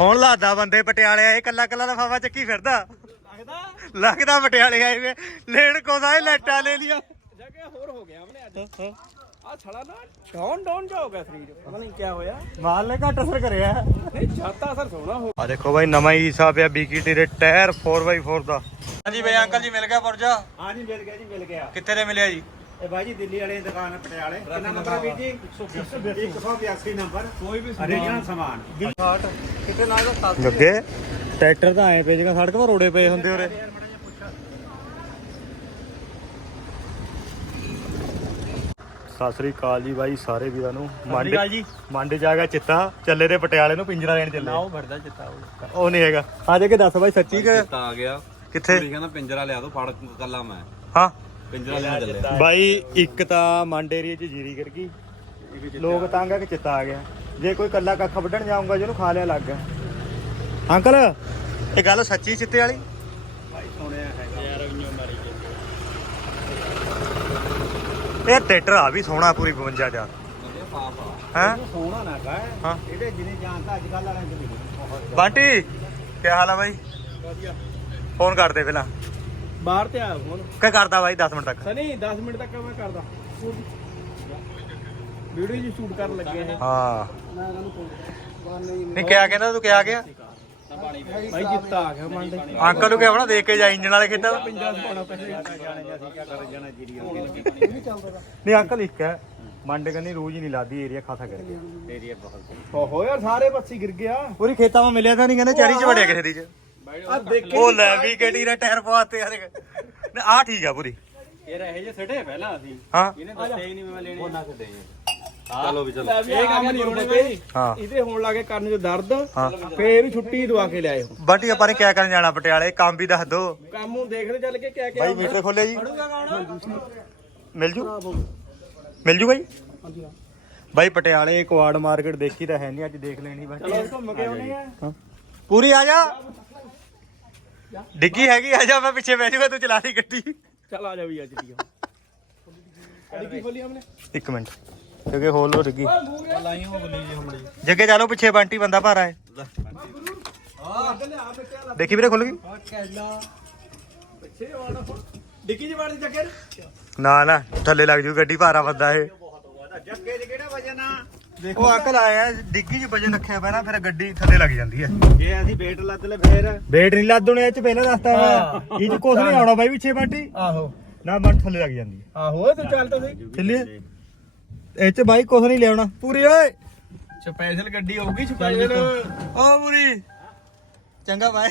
ਹੁਣ ਲਾਦਾ ਬੰਦੇ ਪਟਿਆਲੇ ਆਏ ਕੱਲਾ ਕੱਲਾ ਲਫਾਫਾ ਚੱਕੀ ਫਿਰਦਾ। ਲੱਗਦਾ? ਲੱਗਦਾ ਪਟਿਆਲੇ ਆਏ ਵੇ। ਲੈਣ ਕੋਦਾ ਇਹ ਲੈਟਾਂ ਲੈ ਲੀਆਂ ਜਗ੍ਹਾ ਹੋਰ ਹੋ ਗਿਆ ਉਹਨੇ ਅੱਜ। ਆ ਛੜਾ ਨਾ ਡਾਊਨ ਡਾਊਨ ਜਾ ਹੋ ਗਿਆ ਸਰੀਰ। ਪਤਾ ਨਹੀਂ ਕੀ ਹੋਇਆ। ਮਾਲ ਨੇ ਘੱਟ ਅਸਰ ਕਰਿਆ। ਨਹੀਂ ਛਾਤਾ ਅਸਰ ਸੋਹਣਾ ਹੋ ਆ ਦੇਖੋ ਬਾਈ ਨਵਾਂ ਹੀ ਹਿਸਾਬ ਪਿਆ ਬੀਕੀਟੀ ਦੇ ਟਾਇਰ 4x4 ਦਾ। ਹਾਂਜੀ ਬਈ ਅੰਕਲ ਜੀ ਮਿਲ ਗਿਆ ਪੁਰਜਾ? ਜੀ ਮਿਲ ਗਿਆ ਜੀ ਮਿਲ ਗਿਆ। ਕਿੱਥੇ ਦੇ ਮਿਲਿਆ ਜੀ? ਇਹ ਬਾਈ ਜੀ ਦਿੱਲੀ ਵਾਲੇ ਦੀ ਦੁਕਾਨ ਹੈ ਪਟਿਆਲੇ। ਕਿੰਨਾ ਨੰਬਰ ਹੈ ਵੀਰ ਜੀ? 182 ਨੰਬਰ। ਕੋਈ ਵੀ original ਸਮਾਨ। ਕਿਤੇ ਨਾ ਇਹਦਾ ਗੱਗੇ ਟਰੈਕਟਰ ਤਾਂ ਆਏ ਪਏ ਜਿਹਾ ਸੜਕ 'ਤੇ ਰੋੜੇ ਪਏ ਹੁੰਦੇ ਉਰੇ। ਸਤਿ ਸ੍ਰੀ ਅਕਾਲ ਜੀ ਬਾਈ ਸਾਰੇ ਵੀਰਾਂ ਨੂੰ। ਮੰਡ ਜੀ। ਮੰਡ ਜਾ ਗਿਆ ਚਿੱਤਾ। ਚੱਲੇ ਤੇ ਪਟਿਆਲੇ ਨੂੰ ਪਿੰਜਰਾ ਲੈਣ ਚੱਲੇ। ਉਹ ਵੜਦਾ ਚਿੱਤਾ ਉਹ। ਨਹੀਂ ਹੈਗਾ। ਆ ਜਾ ਕੇ ਦੱਸ ਬਾਈ ਸੱਚੀ ਕਿ ਤਾਂ ਆ ਗਿਆ। ਕਿੱਥੇ? ਕਹਿੰਦਾ ਪਿੰਜਰਾ ਲਿਆ ਦੋ ਫੜ ਕੱਲਾ ਮੈਂ। ਹਾਂ। ਪਿੰਜਰਾ ਲੈਣ ਬਾਈ ਇੱਕ ਤਾਂ ਮੰਡ ਏਰੀਏ 'ਚ ਜੀਰੀ ਕਰ ਗਈ। ਲੋਕ ਤੰਗ ਆ ਕਿ ਚਿੱਤਾ ਆ ਗਿਆ। ਜੇ ਕੋਈ ਕੱਲਾ ਕੱਖ ਵੱਢਣ ਜਾਊਗਾ ਜਿਹਨੂੰ ਖਾ ਲਿਆ ਲੱਗ ਅੰਕਲ ਇਹ ਗੱਲ ਸੱਚੀ ਚਿੱਤੇ ਵਾਲੀ? ਇਹ ਟਰੈਕਟਰ ਆ ਵੀ ਸੋਹਣਾ ਪੂਰੀ 52 ਦਾ ਵਧੀਆ ਪਾਪ ਆ ਹੈ? ਸੋਹਣਾ ਨਾ ਕਾ ਹਾਂ। ਇਹਦੇ ਜਿਹਨੇ ਜਾਣਦਾ ਅੱਜ ਕੱਲ ਵਾਲਿਆਂ ਦੇ ਬਹੁਤ ਬੰਟੀ ਕੀ ਹਾਲ ਆ ਬਾਈ? ਵਧੀਆ। ਫੋਨ ਕਰਦੇ ਪਹਿਲਾਂ। ਬਾਹਰ ਤੇ ਆ ਹੁਣ। ਕੀ ਕਰਦਾ ਬਾਈ? 10 ਮਿੰਟ ਤੱਕ। ਸਨੀ 10 ਮਿੰਟ ਤੱਕ ਮੈਂ ਕਰਦਾ। ਵੀਡੀਓ ਜੀ ਸ਼ੂਟ ਕਰਨ ਲੱਗੇ ਹਾਂ। ਮੈਂ ਕਹਿੰਦਾ ਕੋਈ ਨਹੀਂ ਕਿਆ ਕਹਿੰਦਾ ਤੂੰ? ਕਿਆ ਗਿਆ ਭਾਈ ਜਿੱਤਾ ਆ ਗਿਆ ਮੰਡੇ। ਅੰਕਲ ਨੂੰ ਕਿਹਾ ਬਣਾ ਦੇਖ ਕੇ ਜਾ ਇੰਜਨ ਵਾਲੇ ਖੇਤਾਂ ਦਾ ਪੰਜਾਹ ਸੋਣਾ ਪੈਸੇ। ਜਾਣੇ ਜਾਂ ਅਸੀਂ ਕੀ ਕਰ ਜਾਣਾ ਜੀਰੀ ਨਹੀਂ ਅੰਕਲ ਇੱਕ ਹੈ। ਮੰਡ ਕੰਨੀ ਰੋਜ਼ ਹੀ ਨਹੀਂ ਲਾਦੀ ਏਰੀਆ ਖਾਸਾ ਕਰ ਗਿਆ ਏਰੀਆ ਬਹੁਤ। ਓਹੋ ਯਾਰ ਸਾਰੇ ਬੱਸੀ ਗਿਰ ਗਿਆ। ਪੂਰੀ ਖੇਤਾਂ 'ਮਾ ਮਿਲਿਆ ਤਾਂ ਨਹੀਂ ਕਹਿੰਦੇ ਚੈਰੀ 'ਚ ਵੜਿਆ ਕਿਸੇ ਦੀ 'ਚ। ਆ ਦੇਖ ਉਹ ਲੈ ਵੀ ਗੱਡੀ ਦਾ ਟਾਇਰ ਪਵਾਤੇ ਯਾਰ। ਆ ਠੀਕ ਆ ਪੂਰੀ। ਇਹ ਰਹੇ ਜੇ ਸੜੇ ਪਹਿਲਾਂ ਅਸੀਂ। ਹਾਂ। ਇਹਨੇ ਦੱਸਿਆ ਹੀ ਨਹੀਂ ਮੈਂ ਲੈਣੀ। ਉਹਨਾਂ ਛੱਡੇ ਚਲੋ ਵੀ ਚਲੋ। ਇਹ ਕੰਮ ਨਹੀਂ ਹੋਣੇ ਬਈ। ਹਾਂ। ਇਹਦੇ ਹੋਣ ਲੱਗੇ ਕੰਨ 'ਚ ਦਰਦ ਹਾਂ। ਫੇਰ ਹੀ ਛੁੱਟੀ ਦਵਾ ਕੇ ਲਿਆਏ ਹੋ ਬਾਟੀ ਆਪਾਂ ਨੇ ਕਿਆ ਕਰਨ ਜਾਣਾ ਪਟਿਆਲੇ? ਕੰਮ ਵੀ ਦੱਸ ਦੋ। ਕੰਮ ਨੂੰ ਦੇਖਦੇ ਚੱਲ ਕੇ ਕਿਆ ਕਿਆ ਬਾਈ ਮੀਟਰ ਖੋਲਿਆ ਜੀ। ਮਿਲ ਜੂ? ਮਿਲ ਜੂ ਬਾਈ? ਬਾਈ ਪਟਿਆਲੇ ਕੁਆੜ ਮਾਰਕੀਟ ਦੇਖੀ ਤਾਂ ਹੈ ਨਹੀਂ ਅੱਜ ਦੇਖ ਲੈਣੀ ਬਾਕੀ ਚਲੋ ਘੁੰਮ ਕੇ ਆਉਣੇ ਆ। ਹਾਂ। ਪੂਰੀ ਆ ਜਾ। ਡਿੱਗੀ ਹੈਗੀ ਆ ਜਾ ਮੈਂ ਪਿੱਛੇ ਬਹਿ ਜਾਊਗਾ ਤੂੰ ਚਲਾ ਲਈ ਗੱਡੀ। ਚੱਲ ਆ ਜਾ ਵੀ ਅੱਜ ਦੀ ਕੀ ਖੋਲੀ ਹਮਨੇ ਇੱਕ ਮਿੰਟ ਜੱਗੇ ਖੋਲ ਲੋ ਡਿੱਗੀ। ਲਾਈ ਹੋ ਬਲੀ ਜੀ ਹਮੜੀ ਜੱਗੇ ਚਲੋ ਪਿੱਛੇ ਬੰਟੀ ਬੰਦਾ ਭਾਰਾ ਹੈ। ਦੇਖੀ ਵੀਰੇ ਖੁੱਲ ਗਈ? ਡਿੱਗੀ ਨਾ ਨਾ ਥੱਲੇ ਲੱਗ ਜੂ ਗੱਡੀ ਭਾਰਾ ਬੰਦਾ ਇਹ। ਜੱਗੇ ਦੇ ਕਿਹੜਾ ਵਜਨ ਆ? ਉਹ ਅੰਕਲ ਆਇਆ ਡਿੱਗੀ 'ਚ ਵਜਨ ਰੱਖਿਆ ਪਿਆ ਨਾ ਫਿਰ ਗੱਡੀ ਥੱਲੇ ਲੱਗ ਜਾਂਦੀ ਹੈ। ਜੇ ਅਸੀਂ ਵੇਟ ਲੱਦ ਲੈ ਫੇਰ। ਵੇਟ ਨਹੀਂ ਲੱਦਣੇ ਇਹ 'ਚ ਪਹਿਲਾਂ ਦੱਸਤਾ ਮੈਂ ਇਹ 'ਚ ਕੁਛ ਨਹੀਂ ਆਉਣਾ ਬਾਈ ਪਿੱਛੇ ਬੰਟੀ ਆਹੋ। ਨਾ ਬੰਟ ਥੱਲੇ ਲੱਗ ਜਾਂਦੀ ਹੈ। ਆਹੋ ਤੂੰ ਚੱਲ ਤਾਂ ਸਹੀ। ਚੱਲੀਏ ਇਹ 'ਚ ਬਾਈ ਕੁਛ ਨਹੀਂ ਲਿਆਉਣਾ। ਪੂਰੀ ਓਏ। ਸਪੈਸ਼ਲ ਗੱਡੀ ਹੋਊਗੀ ਸਪੈਸ਼ਲ ਓ ਪੂਰੀ। ਚੰਗਾ ਬਾਈ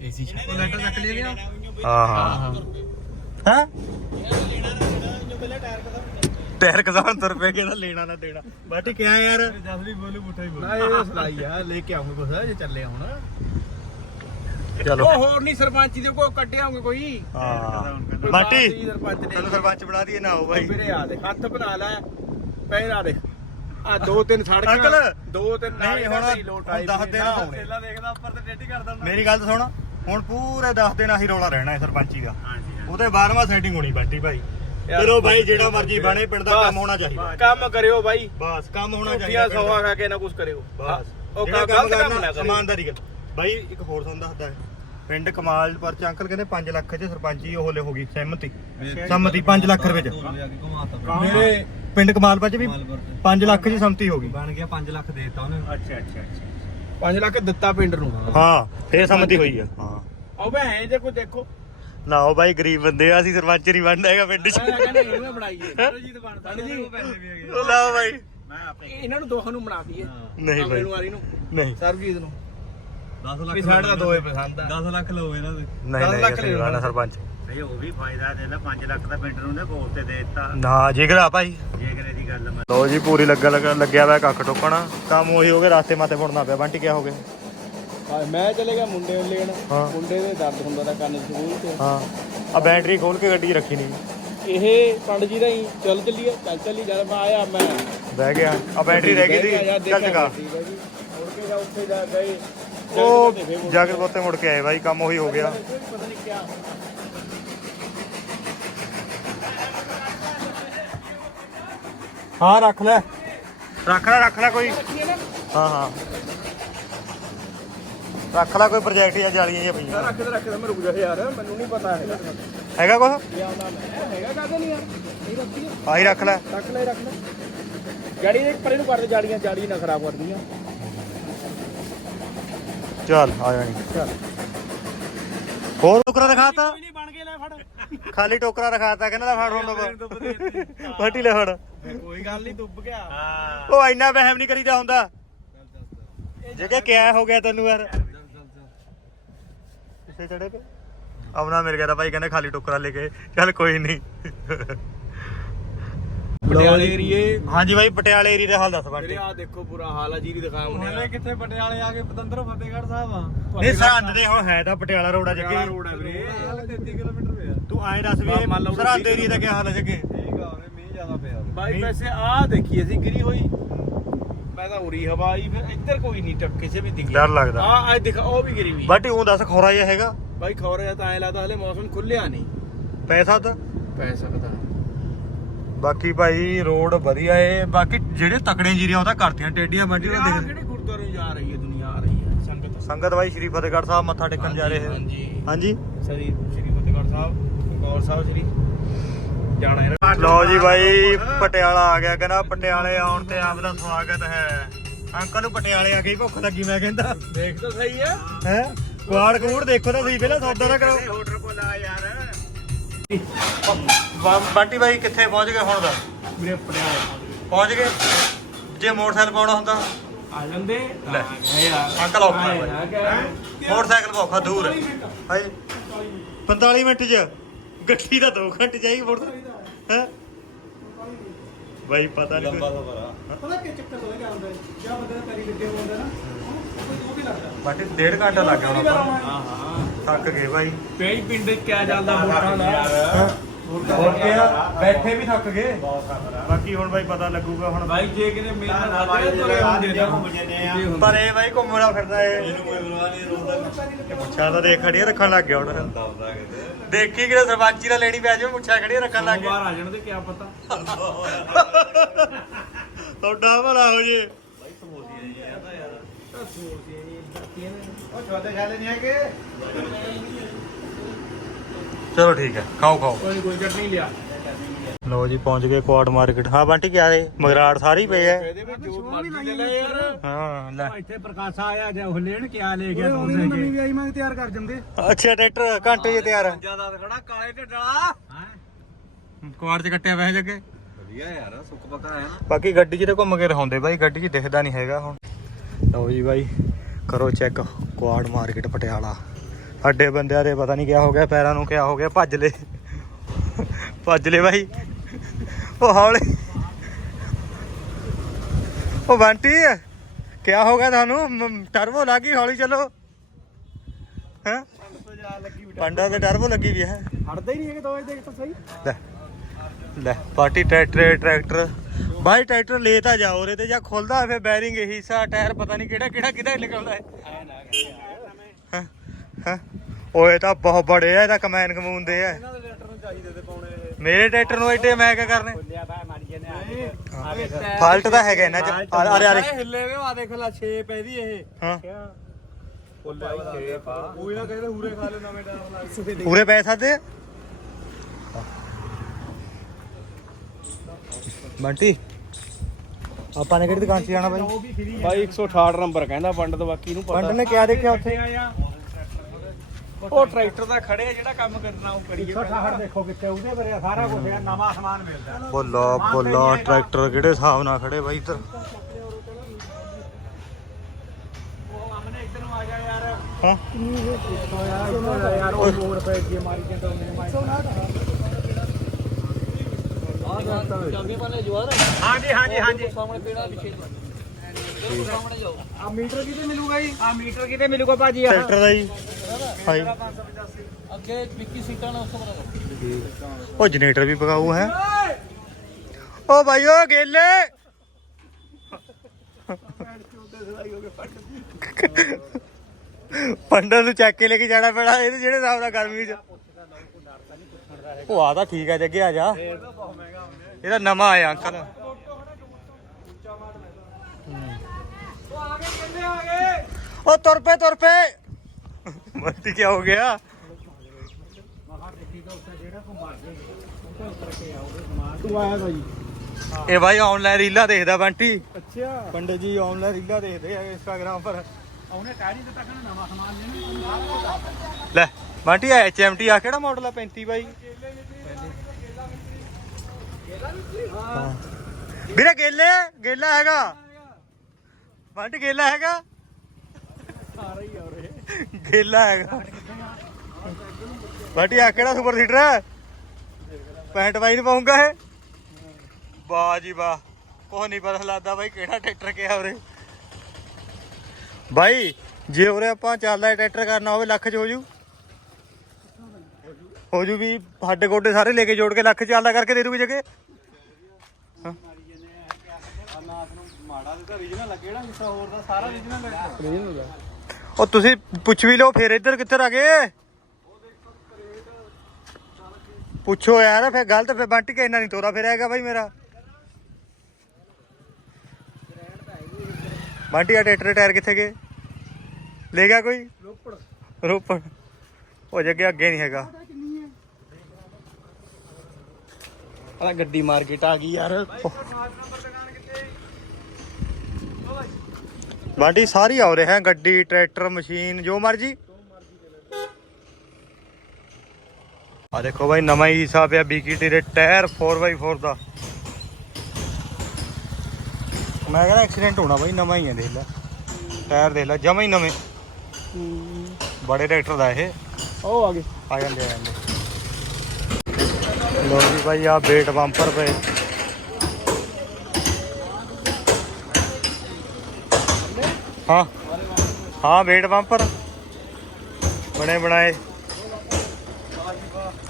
ਏਸੀ ਲੈਟਰ ਚੱਕ ਲਿਆ ਹਾਂ? ਹਾਂ ਹਾਂ ਟਾਇਰ ਕਸਾਨ ਤੁਰ ਪਏ ਕਿਹਦਾ ਲੈਣਾ ਨਾ ਦੇਣਾ। ਬਾਟੀ ਕਿਆ ਯਾਰ। ਜਸਲੀ ਬੋਲੂ ਪੁੱਠਾ ਹੀ ਬੋਲ। ਨਾ ਇਹ ਸਲਾਈ ਆ ਲੈ ਕੇ ਆਉਂਗੇ ਕੁਛ ਜੇ ਚੱਲੇ ਹੁਣ। ਚਲੋ। ਉਹ ਹੋਰ ਨਹੀਂ ਸਰਪੰਚ ਦੇ ਕੋ ਕੱਢਿਆਉਂਗੇ ਕੋਈ। ਹਾਂ। ਬਾਟੀ। ਸਰਪੰਚ ਨੇ ਤੈਨੂੰ ਸਰਪੰਚ ਬਣਾ ਦਈਏ ਨਾ ਆਓ ਬਾਈ। ਵੀਰੇ ਆ ਦੇ ਹੱਥ ਬਣਾ ਲੈ। ਪੈਰ ਆ ਦੇ ਆ ਦੋ ਤਿੰਨ ਸੜਕਾਂ ਅੰਕਲ, ਦੋ ਤਿੰਨ ਨਹੀਂ, ਹੁਣ- ਹੁਣ ਦੱਸ ਦੇ ਨਾ। ਪਹਿਲਾਂ ਦੇਖਦਾ ਉੱਪਰ ਤੇ ਟੇਢੀ ਕਰ ਦਿੰਦਾ ਮੇਰੀ ਗੱਲ ਤਾਂ ਸੁਣ ਹੁਣ ਪੂਰੇ 10 ਦਿਨ ਆਹੀ ਰੌਲਾ ਰਹਿਣਾ ਹੈ ਸਰਪੰਚੀ ਦਾ। ਉਹਦੇ 12ਵਾਂ ਸੈਟਿੰਗ ਹੋਣੀ ਬਾਟੀ ਭਾਈ। ਚਲੋ ਭਾਈ ਜਿਹੜਾ ਮਰਜ਼ੀ ਬਣੇ ਪਿੰਡ ਦਾ। ਕੰਮ ਹੋਣਾ ਚਾਹੀਦਾ। ਕੰਮ ਕਰਿਓ ਬਾਈ। ਬਸ ਕੰਮ ਹੋਣਾ ਚਾਹੀਦਾ ਸੌਆ। ਖਾ ਕੇ ਨਾ ਕੁਝ ਕਰਿਓ। ਬਸ। ਉਹ ਕੰਮ ਗਲਤ ਕੰਮ ਕਰਨਾ, ਨਾ ਕਰਿਓ। ਇਮਾਨਦਾਰੀ ਗੱਲ ਬਾਈ ਇੱਕ ਹੋਰ ਤੁਹਾਨੂੰ ਦੱਸਦਾ ਹੈ। ਪਿੰਡ ਕਮਾਲਪੁਰ ਚ ਅੰਕਲ ਕਹਿੰਦੇ 5 ਲੱਖ ਚ ਸਰਪੰਚੀ ਉਹ ਲੈ ਹੋ ਗਈ ਸਹਿਮਤੀ। ਸੰਮਤੀ 5 ਲੱਖ ਰੁਪਏ ਚ। ਮੇਰੇ ਪਿੰਡ ਕਮਾਲਪੁਰ ਚ ਵੀ 5 ਲੱਖ ਦੀ ਸੰਮਤੀ ਹੋ ਗਈ। ਬਣ ਗਿਆ 5 ਲੱਖ ਦੇਤਾ ਉਹਨੇ। ਅੱਛਾ ਅੱਛਾ ਅੱਛਾ। 5 ਲੱਖ ਦਿੱਤਾ ਪਿੰਡ ਨੂੰ। ਹਾਂ ਫੇਰ ਸੰਮਤੀ ਹੋਈ ਆ। ਹਾਂ ਉਹ ਐ ਜੇ ਕੋਈ ਦੇਖੋ ਨਾ ਉਹ ਬਾਈ ਗਰੀਬ ਬੰਦੇ ਆ ਅਸੀਂ ਸਰਪੰਚ ਨਹੀਂ ਬਣਦਾ ਹੈਗਾ ਪਿੰਡ ਚ। ਕਹਿੰਦਾ ਇਹਨੂੰ ਬਣਾਈਏ ਜੀ ਦੁਕਾਨ ਪੰਡ ਜੀ ਉਹ ਲਾਓ ਬਾਈ। ਮੈਂ ਆਪਣੇ ਇਹਨਾਂ ਨੂੰ ਦੋਹਾਂ ਨੂੰ ਬਣਾ ਦਈਏ ਨਹੀਂ ਬਾਈ। ਨੂੰ ਆਰੀ ਨੂੰ। ਨਹੀਂ। ਸਰਬਜੀਤ ਨੂੰ। 10 ਵੀ ਸਾਡਾ ਤਾਂ ਦੋਏ ਪਸੰਦ ਆ। 10 ਲੱਖ ਲਓ ਇਹਨਾਂ ਦੇ। ਨਹੀਂ ਨਹੀਂ ਅਸੀਂ ਸਰਪੰਚ। ਭਈ ਉਹ ਵੀ ਫਾਇਦਾ ਦੇ ਲੈ 5 ਲੱਖ ਦਾ ਪਿੰਡ ਨੂੰ ਨੇ ਕੋਲ ਤੇ ਦੇ ਦਿੱਤਾ। ਨਾ ਜਿਗਰਾ ਭਾਈ ਜੇ ਕਰੇ ਦੀ ਗੱਲ ਮੈਂ ਲੋ ਜੀ ਪੂਰੀ ਲੱਗਾ ਲੱਗਾ ਲੱਗਿਆ ਹੋਇਆ ਕੱਖ ਟੋਕਣਾ। ਕੰਮ ਉਹੀ ਹੋ ਗਿਆ ਰਾਸਤੇ ਮਾਤੇ ਮੁੜਨਾ ਪਿਆ ਬੰਟੀ ਕਿਆ ਹੋ ਗਿਆ? ਹਾਂ, ਮੈਂ ਚਲੇ ਗਿਆ ਮੁੰਡੇ ਨੂੰ ਲੈਣ। ਹਾਂ। ਮੁੰਡੇ ਦੇ ਦਰਦ ਹੁੰਦਾ ਤਾਂ ਕੰਨ ਸਕੂਲ ਤੇ। ਹਾਂ। ਆ ਬੈਟਰੀ ਖੋਲ ਕੇ ਗੱਡੀ 'ਚ ਰੱਖੀ ਨਹੀਂ। ਇਹ ਪੰਡ ਜੀ ਦਾ ਹੀ। ਚੱਲ ਚੱਲੀਏ। ਚੱਲ ਚੱਲੀ। ਜਦ ਮੈਂ ਆਇਆ ਮੈਂ ਬਹਿ ਗਿਆ। ਆ ਬੈਟਰੀ ਰਹਿ ਗਈ ਸੀ। ਚੱਲ ਚਕਾ ਠੀਕ ਹੈ ਜੀ। ਮੁੜ ਕੇ ਜਾ ਉੱਥੇ ਜਾ ਗਏ ਉਹ ਜਾ ਕੇ ਉੱਥੇ ਮੁੜ ਕੇ ਆਏ ਬਾਈ। ਕੰਮ ਉਹੀ ਹੋ ਗਿਆ। ਪਤਾ ਨਹੀਂ ਕਿਆ ਹਾਂ ਰੱਖ ਲੈ। ਰੱਖ ਲੈ ਰੱਖ ਲੈ ਕੋਈ। ਹਾਂ ਹਾਂ। ਰੱਖ ਲੈ ਕੋਈ ਪ੍ਰੋਜੈਕਟ ਜਾਂ ਜਾਲੀਆਂ ਜਾਂ ਪਈਆਂ। ਰੱਖ ਦੇ ਰੱਖ ਦੇ ਮੈਂ ਰੁਕ ਜਾ ਯਾਰ ਮੈਨੂੰ ਨਹੀਂ ਪਤਾ ਹੈਗਾ। ਹੈਗਾ ਮੈਂ ਹੈਗਾ ਕਾਹਦੇ ਨਹੀਂ ਯਾਰ? ਨਹੀਂ ਰੱਖੀ ਆ। ਆਹੀ ਰੱਖ ਲੈ। ਰੱਖ ਲੈ ਰੱਖ ਲੈ। ਜਾੜੀ ਦੇ ਪਰੇ ਨੂੰ ਕਰ ਦੇ ਜਾੜੀਆਂ ਜਾੜੀ ਨਾ ਖਰਾਬ ਕਰਦੀਆਂ ਚੱਲ ਆ ਜਾਣੀ। ਹੋਰ ਟੋਕਰਾ ਦਿਖਾਤਾ ਨਹੀਂ ਬਣ ਕੇ ਲੈ ਫੜ। ਖਾਲੀ ਟੋਕਰਾ ਦਿਖਾਤਾ ਕਹਿੰਦਾ ਫੜ ਹੁਣ ਫਾਟੀ ਲੈ ਫੜ ਕੋਈ ਗੱਲ ਨਹੀਂ ਡੁੱਬ ਗਿਆ। ਉਹ ਇੰਨਾ ਵਹਿਮ ਨਹੀਂ ਕਰੀਦਾ ਹੁੰਦਾ। ਜਗੇ ਕਿਆ ਹੋ ਗਿਆ ਤੈਨੂੰ ਯਾਰ। ਕਿਸੇ ਚੜੇ ਤੇ। ਮਿਲ ਗਿਆ ਤਾਂ ਭਾਈ ਕਹਿੰਦੇ ਖਾਲੀ ਟੋਕਰਾ ਲੈ ਕੇ। ਚੱਲ ਕੋਈ ਨਹੀਂ ਪਟਿਆਲੇ ਏਰੀਏ। ਹਾਂਜੀ ਭਾਈ ਪਟਿਆਲੇ ਏਰੀਆ ਦਾ ਹਾਲ ਦੱਸ ਵੀਰੇ ਬਾਟੀ ਆ ਦੇਖੋ ਬੁਰਾ ਹਾਲ ਆ ਜੀਰੀ ਦਿਖਾਇਆ ਹੁਣੇ ਉਹਨੇ ਕਿੱਥੇ ਪਟਿਆਲੇ ਆ ਕੇ ਪਤੰਦਰ ਫਤਿਹਗੜ੍ਹ ਸਾਹਿਬ ਆ? ਨਹੀਂ ਸਰਹੰਦ ਦੇ ਹੁਣ ਹੈ ਤਾਂ ਪਟਿਆਲਾ ਰੋਡ ਆ ਜੱਗੇ। ਰੋਡ ਹੈ ਵੀਰੇ। ਹਾਲੇ 33 ਕਿਲੋਮੀਟਰ ਪਿਆ। ਤੂੰ ਐਂ ਦੱਸ ਵੀ ਮੰਨ ਲਓ ਸਰਹੰਦ ਏਰੀਆ ਦਾ ਕੀ ਹਾਲ ਹੈ ਜੱਗੇ? ਠੀਕ ਆ ਉਹਨੇ ਮੀਂਹ ਜ਼ਿਆਦਾ ਪਿਆ। ਬਾਈ ਵੈਸੇ ਆ ਦੇਖੀ ਅਸੀਂ ਗਿਰੀ ਹੋਈ। ਮੈਂ ਤਾਂ ਉਰੀ ਹਵਾ ਆਈ ਫਿਰ ਇੱਧਰ ਕੋਈ ਨਹੀਂ ਟੱਕ ਕਿਸੇ ਵੀ ਦਿਖੀ। ਡਰ ਲੱਗਦਾ। ਆ ਆ ਦਿਖਾ ਉਹ ਵੀ ਗਿਰੀ ਹੋਈ ਬਾਟੀ ਉਹ ਦੱਸ ਖੋਰਾ ਜਿਹਾ ਹੈਗਾ? ਬਾਈ ਖੌਰੇ ਤਾਂ ਐ ਲੱਗਦਾ ਹਲੇ ਮੌਸਮ ਖੁੱਲਿਆ ਨਹੀਂ। ਪੈਸਾ ਤਾਂ? ਪੈ ਸਕਦਾ ਬਾਕੀ ਭਾਈ ਰੋਡ ਵਧੀਆ ਏ। ਬਾਕੀ ਜਿਹੜੇ ਤਕੜੇ ਜੀਰੀਆਂ ਉਹ ਤਾਂ ਕਰਤੀਆਂ ਟੇਡੀਆਂ ਮੰਡੀ ਦਾ ਦੇਖ ਕਿਹੜੇ ਗੁਰਦੁਆਰੇ ਨੂੰ ਜਾ ਰਹੀ ਹੈ ਦੁਨੀਆ ਆ ਰਹੀ ਹੈ ਸੰਗਤ ਸੰਗਤ ਭਾਈ ਸ਼੍ਰੀ ਫਤਿਹਗੜ੍ਹ ਸਾਹਿਬ ਮੱਥਾ ਟੇਕਣ ਜਾ ਰਹੇ ਹੈ ਹਾਂਜੀ। ਹਾਂਜੀ। ਸ੍ਰੀ ਸ੍ਰੀ ਫਤਿਹਗੜ੍ਹ ਸਾਹਿਬ ਗੌਰ ਸਾਹਿਬ ਸ੍ਰੀ ਜਾਣਾ ਲਓ ਜੀ ਬਾਈ ਪਟਿਆਲਾ ਆ ਗਿਆ ਕਹਿੰਦਾ ਪਟਿਆਲੇ ਆਉਣ ਤੇ ਆਪ ਦਾ ਸਵਾਗਤ ਹੈ। ਅੰਕਲ ਨੂੰ ਪਟਿਆਲੇ ਆ ਕੇ ਹੀ ਭੁੱਖ ਲੱਗੀ ਮੈਂ ਕਹਿੰਦਾ। ਦੇਖ ਤਾਂ ਸਹੀ ਹੈ ਹੈ? ਕੁਆੜ ਕੂੜ ਦੇਖੋ ਤਾਂ ਸਹੀ ਪਹਿਲਾਂ ਸੌਦਾ ਨਾ ਕਰੋ। ਹੋਟਲ ਕੋਲ ਆ ਯਾਰ? ਬਾ- ਬਾਟੀ ਬਾਈ ਕਿੱਥੇ ਪਹੁੰਚ ਗਏ ਹੁਣ ਦਾ ਵੀਰੇ ਪਟਿਆਲੇ। ਪਹੁੰਚ ਗਏ? ਜੇ ਮੋਟਰਸਾਈਕਲ ਪਾਉਣਾ ਹੁੰਦਾ। ਆ ਜਾਂਦੇ? ਲੈ। ਆ ਅੰਕਲ ਔਖਾ। ਆ। ਮੋਟਰਸਾਈਕਲ ਭੌਖਾ ਦੂਰ। ਹੈ ਹਾਏ। 45 ਮਿੰਟ ਚ। ਗੱਡੀ ਦਾ 2 ਘੰਟੇ ਚਾਹੀਏ ਮੋਟਰਸਾਈਕਲ। ਹੈ ਬਾਈ ਪਤਾ ਨਹੀਂ ਲੰਬਾ ਸਫ਼ਰ ਆ। ਪਤਾ ਕੀ ਚੱਕਰ ਹੋ ਗਿਆ ਹੁੰਦਾ ਜਾਂ ਬੰਦੇ ਦਾ ਪੈਰੀ ਲੱਗੇ ਹੁੰਦਾ ਨਾ ਕੋਈ ਦੋ ਵੀ ਲੱਗਦਾ। ਬਾਟੀ ਡੇਢ ਘੰਟਾ ਲੱਗ ਗਿਆ ਹੁਣ ਆਪਾਂ ਨੂੰ। ਹਾਂ ਹਾਂ। ਥੱਕ ਗਏ ਬਾਈ। ਪੇਜ ਪਿੰਡ ਕਿਆ ਚੱਲਦਾ ਵੋਟਾਂ ਦਾ। ਹੈਂ? ਹੋਰ ਕੀ ਆ ਬੈਠੇ ਵੀ ਥੱਕ ਗਏ। ਬਾਕੀ ਹੁਣ ਬਾਈ ਪਤਾ ਲੱਗੂਗਾ ਹੁਣ। ਬਾਈ ਜੇ ਕਿਤੇ ਮੇਰਾ ਰਾਜੇ ਤੁਰੇ ਹੁੰਦੇ ਨਾ ਪਰ ਇਹ ਬਾਈ ਘੁੰਮਣਾ ਫਿਰਦਾ ਏ ਇਹਨੂੰ ਕੋਈ ਬਰਵਾ ਨਹੀਂ ਰੋਦਾ ਮੁੱਛਾਂ ਤਾਂ ਦੇਖ ਖੜੀਆਂ ਰੱਖਣ ਲੱਗ ਗਿਆ ਹੁਣ। ਦਬਦਾ ਕਿਤੇ। ਦੇਖੀ ਕਿਤੇ ਸਰਪੰਚੀ ਦਾ ਲੈਣੀ ਪੈ ਜਾਵੇ ਮੁੱਛਾਂ ਖੜੀਆਂ ਰੱਖਣ ਲੱਗ ਗਿਆ ਬਾਹਰ ਆ ਜਾਣ ਤੇ ਕਿਆ ਪਤਾ। ਤੁਹਾਡਾ ਭਲਾ ਹੋ ਜੇ। ਉਹ ਛੋਟੇ ਛਾਲੇ ਨਹੀਂ ਹੈਗੇ? ਚਲੋ ਠੀਕ ਹੈ ਖਾਓ ਖਾਓ। ਕੋਈ ਕੋਈ ਚਟਨੀ ਲਿਆ। ਲਓ ਜੀ ਪਹੁੰਚ ਗਏ ਕੁਆਡ ਮਾਰਕੀਟ। ਹਾਂ ਬੰਟੀ ਕਿਆ ਰੇ ਮਗਰਾੜ ਸਾਰੇ ਹੀ। ਪਏ ਐ ਇਹਦੇ ਵਿੱਚ ਜੋ ਮਰਜ਼ੀ ਲੈ ਲੈ ਯਾਰ। ਹਾਂ ਲੈ। ਇੱਥੇ ਪ੍ਰਕਾਸ਼ਾ ਆਇਆ ਜੇ ਉਹ ਲੈਣ ਕਿਆ ਲੈ ਗਿਆ ਤੂੰ ਨਵੀਂ ਵੀ ਆਈ ਮੈਂ ਤਿਆਰ ਕਰ ਜਾਂਦੇ। ਅੱਛਾ ਟਰੈਕਟਰ ਘੰਟੇ 'ਚ ਤਿਆਰ ਜ਼ਿਆਦਾ ਖੜਾ ਕਾਲੇ ਢੱਡਲਾ। ਕੁਆੜ 'ਚ ਕੱਟਿਆ ਵੈਸੇ ਜੱਗੇ। ਵਧੀਆ ਯਾਰ ਸੁੱਕ ਪੱਕਾ ਹੈ ਨਾ। ਬਾਕੀ ਗੱਡੀ 'ਚ ਤੇ ਘੁੰਮ ਕੇ ਰਹਾਉਂਦੇ ਬਾਈ ਗੱਡੀ 'ਚ ਦਿਖਦਾ ਨਹੀਂ ਹੈਗਾ ਹੁਣ। ਲਓ ਜੀ ਬਾਈ ਕਰੋ ਚੈੱਕ ਮਾਰਕੀਟ ਪਟਿਆਲਾ। ਅੱਡੇ ਬੰਦਿਆਂ ਦੇ ਪਤਾ ਨਹੀਂ ਕਿਆ ਹੋ ਗਿਆ ਪੈਰਾਂ ਨੂੰ ਕਿਆ ਹੋ ਗਿਆ ਭੱਜ ਲੈ ਭੱਜ ਲੈ ਬਾਈ। ਉਹ ਹੌਲੇ। ਉਹ ਬੰਟੀ ਕਿਆ ਹੋ ਗਿਆ ਤੁਹਾਨੂੰ? ਟਰਬੋ ਲੱਗੀ ਹੌਲੀ ਚੱਲੋ। ਹੈ? ਪੰਡਾ ਤੇ ਟਰਬੋ ਲੱਗੀ ਵੀ ਹੈ ਹਟਦਾ ਹੀ ਨਹੀਂ ਹੈਗਾ ਦੋ ਦੇਖ ਤਾਂ ਸਹੀ। ਲੈ ਲੈ ਪਾਰਟੀ ਟਰੈਕਟਰ ਟਰੈਕਟਰ। ਬਾਈ ਟਰੈਕਟਰ ਲੈ ਤਾਂ ਜਾ ਉਹਦੇ ਤੇ ਜਾਂ ਖੁੱਲਦਾ ਫਿਰ ਬੈਰਿੰਗ ਹਿੱਸਾ ਟਾਇਰ ਪਤਾ ਨਹੀਂ ਕਿਹੜਾ ਕਿਹੜਾ ਕਿਹਦਾ ਨਿਕਲਦਾ ਹੈ। ਹਾਂ? ਹਾਂ? ਓਏ ਤਾਂ ਬਹੁਤ ਬੜੇ ਆ ਇਹਦਾ ਕਮੈਨ ਕਮੂਨ ਦੇ ਆ। ਇਹਨਾਂ ਦੇ ਟਰੈਕਟਰ ਨੂੰ ਚਾਹੀਦੇ ਤੇ ਮੇਰੇ ਟਰੈਕਟਰ ਨੂੰ ਐਡੇ ਮੈਂ ਕਿਆ ਕਰਨੇ? ਆ ਫਾਲਟ ਤਾਂ ਹੈਗਾ ਇਹਨਾਂ ਚ। ਅਰੇ ਅਰੇ। ਅਰੇ ਹਿੱਲੇ ਵੇ ਆ ਦੇਖ ਲੈ 6 ਪੈਦੀ ਇਹ। ਹਾਂ। ਫੁੱਲਿਆ ਬਾਈ ਪਾ। ਕੋਈ ਨਾ ਕਹਿੰਦੇ ਹੂਰੇ ਖਾ ਲੈ ਨਵੇਂ ਟਾਇਰ ਲਾ ਕੇ। ਪੂਰੇ ਪੈ ਸਕਦੇ ਆ? ਬੰਟੀ ਆਪਾਂ ਨੇ ਕਿਹੜੀ ਦੁਕਾਨ 'ਚ ਜਾਣਾ ਬਾਈ? ਬਾਈ 168 ਨੰਬਰ ਕਹਿੰਦਾ ਪੰਡਤ ਬਾਕੀ ਨੂੰ ਪੰਡ ਨੇ ਕਿਆ ਦੇਖਿਆ ਉੱਥੇ? ਉਹ ਟਰੈਕਟਰ ਦਾ ਖੜੇ ਆ, ਜਿਹੜਾ ਕੰਮ ਕਰਨਾ ਉਹ ਕਰੀਏ 168 ਦੇਖੋ ਕਿੱਥੇ ਉਹਦੇ ਬਾਰੇ ਸਾਰਾ ਕੁਝ ਹੈ ਨਵਾਂ ਸਮਾਨ ਮਿਲਦਾ। ਬੋਲਾ ਬੋਲਾ ਟਰੈਕਟਰ ਕਿਹੜੇ ਹਿਸਾਬ ਨਾਲ ਖੜੇ ਬਾਈ ਇੱਧਰ? ਉਹ ਆਮਨੇ ਇੱਧਰ ਨੂੰ ਆ ਜਾ ਯਾਰ। ਹਾਂ? ਯਾਰ ਉਹ ਹੋਰ ਪੈ ਕੇ ਮਾਰੀ ਜਾਂਦਾ ਉਹਨੇ ਹਾਂਜੀ ਹਾਂਜੀ ਹਾਂਜੀ। ਆ ਮੀਟਰ ਕਿਤੇ ਮਿਲੂਗਾ ਜੀ? ਆ ਮੀਟਰ ਕਿਤੇ ਮਿਲੂਗਾ ਭਾਜੀ ਆ ਟਰੈਕਟਰ ਦਾ ਜੀ। ਹਾਈ ਅੱਗੇ 21 ਸੀਟਾਂ ਨੇ ਉਸ ਤੋਂ ਉਹ ਜਨਰੇਟਰ ਵੀ ਪਕਾਊ ਹੈ। ਓ ਭਾਈ ਓ ਗੇਲੇ। ਪੰਡਲ ਨੂੰ ਚੱਕ ਕੇ ਲੈ ਕੇ ਜਾਣਾ ਪੈਣਾ ਇਹਦੇ ਜਿਹੜੇ ਹਿਸਾਬ ਨਾਲ ਗਰਮੀ ਚ। ਉਹ ਆ ਤਾਂ ਠੀਕ ਆ ਜੱਗੇ ਆ ਜਾ। ਇਹਦਾ ਨਵਾਂ ਆਇਆ ਅੰਕਲ। ਉਹ ਤੁਰ ਪਏ ਤੁਰ ਪਏ। ਬੰਟੀ ਕੀ ਹੋ ਗਿਆ? ਤੂੰ ਆਇਆ ਤਾਂ ਜੀ ਇਹ ਭਾਈ ਆਨਲਾਈਨ ਰੀਲਾਂ ਦੇਖਦਾ ਬੰਟੀ। ਅੱਛਾ। ਪੰਡਤ ਜੀ ਆਨਲਾਈਨ ਰੀਲਾਂ ਦੇਖਦੇ ਆ ਇੰਸਟਾਗ੍ਰਾਮ ਪਰ। ਉਹਨੇ ਕਹਿ ਨਹੀਂ ਦਿੱਤਾ ਕਹਿੰਦਾ ਨਵਾਂ ਸਮਾਨ ਲੈਣਾ। ਲੈ ਬੰਟੀ ਆ ਐਚਐਮਟੀ ਆ ਕਿਹੜਾ ਮਾਡਲ ਆ 35 ਬਾਈ। ਵੀਰੇ ਗੇਲੇ ਗੇਲਾ ਹੈਗਾ। ਬੰਟੀ ਗੇਲਾ ਹੈਗਾ? ਸਾਰਾ ਹੀ ਆ ਗੇਲਾ ਹੈਗਾ। ਬੰਟੀ ਆ ਕਿਹੜਾ ਸੁਪਰ ਸੀਟਰ ਹੈ? ਪੈਂਟ ਬਾਈ ਨੂੰ ਪਾਉਂਗਾ ਇਹ? ਵਾਹ ਜੀ ਵਾਹ। ਕੋਹ ਨਹੀਂ ਪਤਾ ਲੱਗਦਾ ਬਾਈ ਕਿਹੜਾ ਟਰੈਕਟਰ ਕਿਹਾ ਉਰੇ। ਬਾਈ ਜੇ ਉਰੇ ਆਪਾਂ ਚੱਲਦਾ ਟਰੈਕਟਰ ਕਰਨਾ ਹੋਵੇ ਲੱਖ ਚ ਹੋ ਜੂ ਹੋ ਜੂ ਵੀ ਸਾਡੇ ਗੋਡੇ ਸਾਰੇ ਲੈ ਕੇ ਜੋੜ ਕੇ ਲੱਖ ਚੱਲਦਾ ਕਰਕੇ ਦੇ ਦੂਗੀ ਜਗੇ ਮਾੜਾ ਤੇ ਰੀਜਨਲ ਆ ਕਿਹੜਾ ਹਿੱਸਾ ਹੋਰ ਦਾ? ਸਾਰਾ ਰੀਜਨਲ ਹੈ ਰੀਜਨਲ ਦਾ ਉਹ ਤੁਸੀਂ ਪੁੱਛ ਵੀ ਲਓ ਫਿਰ ਇੱਧਰ ਕਿੱਧਰ ਆ ਗਏ ਪੁੱਛੋ ਯਾਰ ਫਿਰ ਗਲਤ ਫਿਰ ਬੰਟ ਕੇ ਇੰਨਾ ਨਹੀਂ ਤੋਰਾ ਫਿਰ ਹੈਗਾ ਬਾਈ ਮੇਰਾ ਬੰਟੀ ਆ ਟਰੈਕਟਰ ਦੇ ਟਾਇਰ ਕਿੱਥੇ ਗਏ? ਲੈ ਗਿਆ ਕੋਈ? ਰੋਪੜ। ਰੋਪੜ ਉਹ ਜੱਗੇ ਅੱਗੇ ਨਹੀਂ ਹੈਗਾ। ਆ ਗੱਡੀ ਮਾਰਕੀਟ ਆ ਗਈ ਯਾਰ। ਬਾਂਟੀ ਸਾਰੀ ਆ ਰਿਹਾ ਹੈ ਗੱਡੀ ਟਰੈਕਟਰ ਮਸ਼ੀਨ ਜੋ ਮਰਜ਼ੀ। ਆ ਦੇਖੋ ਬਾਈ ਨਵਾਂ ਹੀ ਹਿਸਾਬ ਪਿਆ ਬੀਕੀਟੀ ਦੇ ਟਾਇਰ 4x4 ਦਾ। ਮੈਂ ਕਹਿੰਦਾ ਐਕਸੀਡੈਂਟ ਹੋਣਾ ਬਾਈ ਨਵਾਂ ਹੀ ਹੈ ਦੇਖ ਲੈ। ਟਾਇਰ ਦੇਖ ਲੈ ਜਮਾ ਹੀ ਨਵੇਂ। ਬੜੇ ਟਰੈਕਟਰ ਦਾ ਇਹ। ਉਹ ਆ ਗਏ। ਆ ਜਾਂਦੇ ਆ ਜਾਂਦੇ। ਲੋ ਜੀ ਭਾਈ ਆ ਬੇਟ ਬੰਪਰ ਪਏ। ਹਾਂ। ਹਾਂ ਬੇਟ ਬੰਪਰ ਬਣੇ ਬਣਾਏ।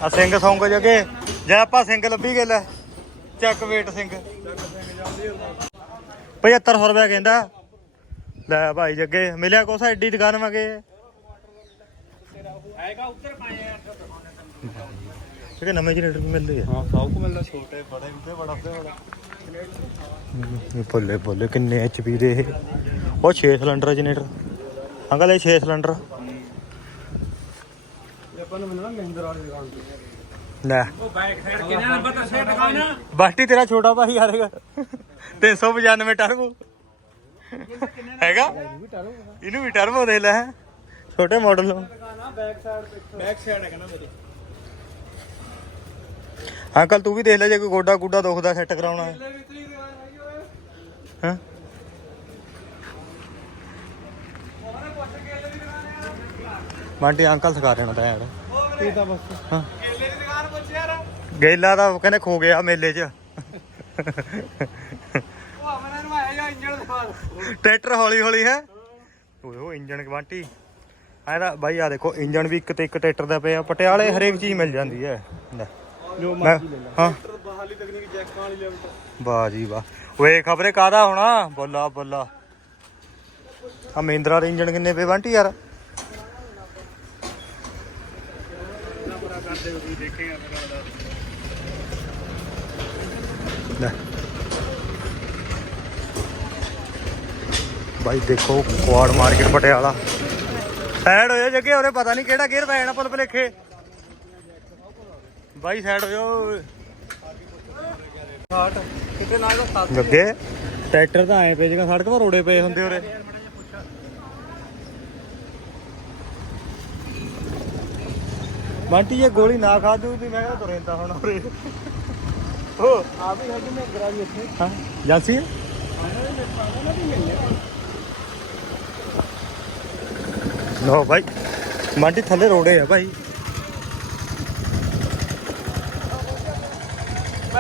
ਆ ਸਿੰਘ ਸੌਂਗ ਜਗੇ। ਜੇ ਆਪਾਂ ਸਿੰਘ ਲੱਭੀ ਗਏ ਲੈ ਚੱਕ ਵੇਟ ਸਿੰਘ। 7500 ਰੁਪਏ ਕਹਿੰਦਾ। ਲੈ ਭਾਈ ਜੱਗੇ, ਮਿਲਿਆ ਕੋਸਾ, ਐਡੀ ਦੁਕਾਨ ਵਾਂਗੇ। ਆਏਗਾ ਉੱਤਰ ਪਾਏ ਯਾਰ ਕਿ ਨਵੇਂ ਜਨਰੇਟਰ ਵੀ ਮਿਲਦੇ ਆ। ਹਾਂ ਸਭ ਕੁ ਮਿਲਦਾ, ਛੋਟੇ, ਬੜੇ ਹੁੰਦੇ, ਬੜਾ ਤੇ ਬੜਾ ਇਹ ਭੁੱਲੇ ਭੁੱਲੇ ਕਿੰਨੇ ਐਚਪੀ ਦੇ ਇਹ। ਉਹ 6 ਸਿਲੰਡਰ ਜਨਰੇਟਰ। ਅੰਕਲ ਇਹ 6 ਸਿਲੰਡਰ ਇਹ ਆਪਾਂ ਨੂੰ ਮਿਲਣਾ ਮਹਿੰਦਰ ਵਾਲੀ ਦੁਕਾਨ ਤੇ। ਲੈ। ਉਹ ਬੈਕ ਸਾਈਡ ਕਿੰਨਾ ਨੰਬਰ ਦੱਸਿਆ ਦੁਕਾਨ ਬਾਟੀ ਤੇਰਾ ਛੋਟਾ ਭਾਈ ਆਰੇਗਾ 395 ਟਰਬੋ। ਹੈਗਾ? ਇਹਨੂੰ ਵੀ ਟਰਬੋ ਦੇ ਲੈ। ਛੋਟੇ ਮਾਡਲ ਨੂੰ। ਬੈਕ ਸਾਈਡ ਤੇ। ਬੈਕ ਸਾਈਡ ਹੈ ਕਹਿੰਦਾ ਮੇਰੀ। ਅੰਕਲ, ਤੂੰ ਵੀ ਦੇਖ ਲੈ ਜੇ ਕੋਈ ਗੋਡਾ ਗੁੱਡਾ ਦੁਖਦਾ ਸੈੱਟ ਕਰਾਉਣਾ। ਹੈ? ਹਾਂ ਬਾਂਟੀ ਅੰਕਲ ਸਿਖਾ ਦੇਣਾ ਤਾਂ ਯਾਰ ਇਹ ਤਾਂ ਬਸ ਹਾਂ। ਕੇਲੇ ਦੀ ਦੁਕਾਨ ਪੁੱਛ ਯਾਰ ਗੇਲਾ ਦਾ ਕਹਿੰਦੇ ਖੋ ਗਿਆ ਮੇਲੇ 'ਚ। ਉਹ ਅਮਨ ਨੂੰ ਆਇਆ ਇੰਜਣ ਦਿਖਾ ਟਰੈਕਟਰ ਹੌਲੀ ਹੌਲੀ ਹੈ। ਓਏ, ਉਹ ਇੰਜਣ ਗਵਾਂਟੀ ਐ ਤਾਂ ਬਾਈ ਆ ਦੇਖੋ, ਇੰਜਣ ਵੀ ਇੱਕ ਤੇ ਇੱਕ ਟਰੈਕਟਰ ਦਾ ਪਿਆ। ਪਟਿਆਲੇ ਹਰੇਕ ਚੀਜ਼ ਮਿਲ ਜਾਂਦੀ ਹੈ। ਲੈ। ਜੋ ਮੈਂ ਮਰਜ਼ੀ ਲੈ ਲੈ। ਹਾਂ। ਬਹਾਲੀ ਤਕਨੀਕ ਜੈਕਾਂ ਵਾਲੀ ਲੈਵਲ ਤੇ। ਵਾਹ ਜੀ ਵਾਹ। ਓਏ ਖਬਰੇ ਕਾਦਾ ਹੋਣਾ? ਬੋਲਾ ਬੋਲਾ। ਆ ਮਹਿੰਦਰਾ ਦੇ ਇੰਜਣ ਕਿੰਨੇ ਪਏ ਬੰਟੀ ਯਾਰ? ਲੈ। ਬਾਈ ਦੇਖੋ ਕੁਆੜ ਮਾਰਕੀਟ ਪਟਿਆਲਾ। ਸਾਈਡ ਹੋਇਆ ਜੱਗੇ ਉਹਨੇ ਪਤਾ ਨਹੀਂ ਕਿਹੜਾ ਗੇਅਰ ਪੈ ਜਾਣਾ ਪੁੱਲ ਭਲੇਖੇ ਬਾਈ ਸਾਈਡ ਹੋ ਜਾਓ ਕਿਤੇ ਨਾ ਇਹਦਾ ਸੱਤ ਜੱਗੇ ਟਰੈਕਟਰ ਤਾਂ ਆਏ ਪਏ ਜਿਹਾ ਸੜਕ 'ਤੇ ਰੋੜੇ ਪਏ ਹੁੰਦੇ ਉਰੇ। ਬੰਟੀ ਇਹ ਗੋਲੀ ਨਾ ਖਾ ਦੂ ਤੇ ਮੈਂ ਕਹਿੰਦਾ ਤੁਰੇਂਦਾ ਹੁਣ ਉਰੇ। ਓ। ਆ ਵੀ ਹੈਗੀ ਮੈਂ ਗਰਾ ਵੀ ਇੱਥੇ। ਹਾਂ ਜਾਂਸੀ? ਹੈ? ਲੋ ਭਾਈ ਬੰਟੀ ਥੱਲੇ ਰੋੜੇ ਆ ਭਾਈ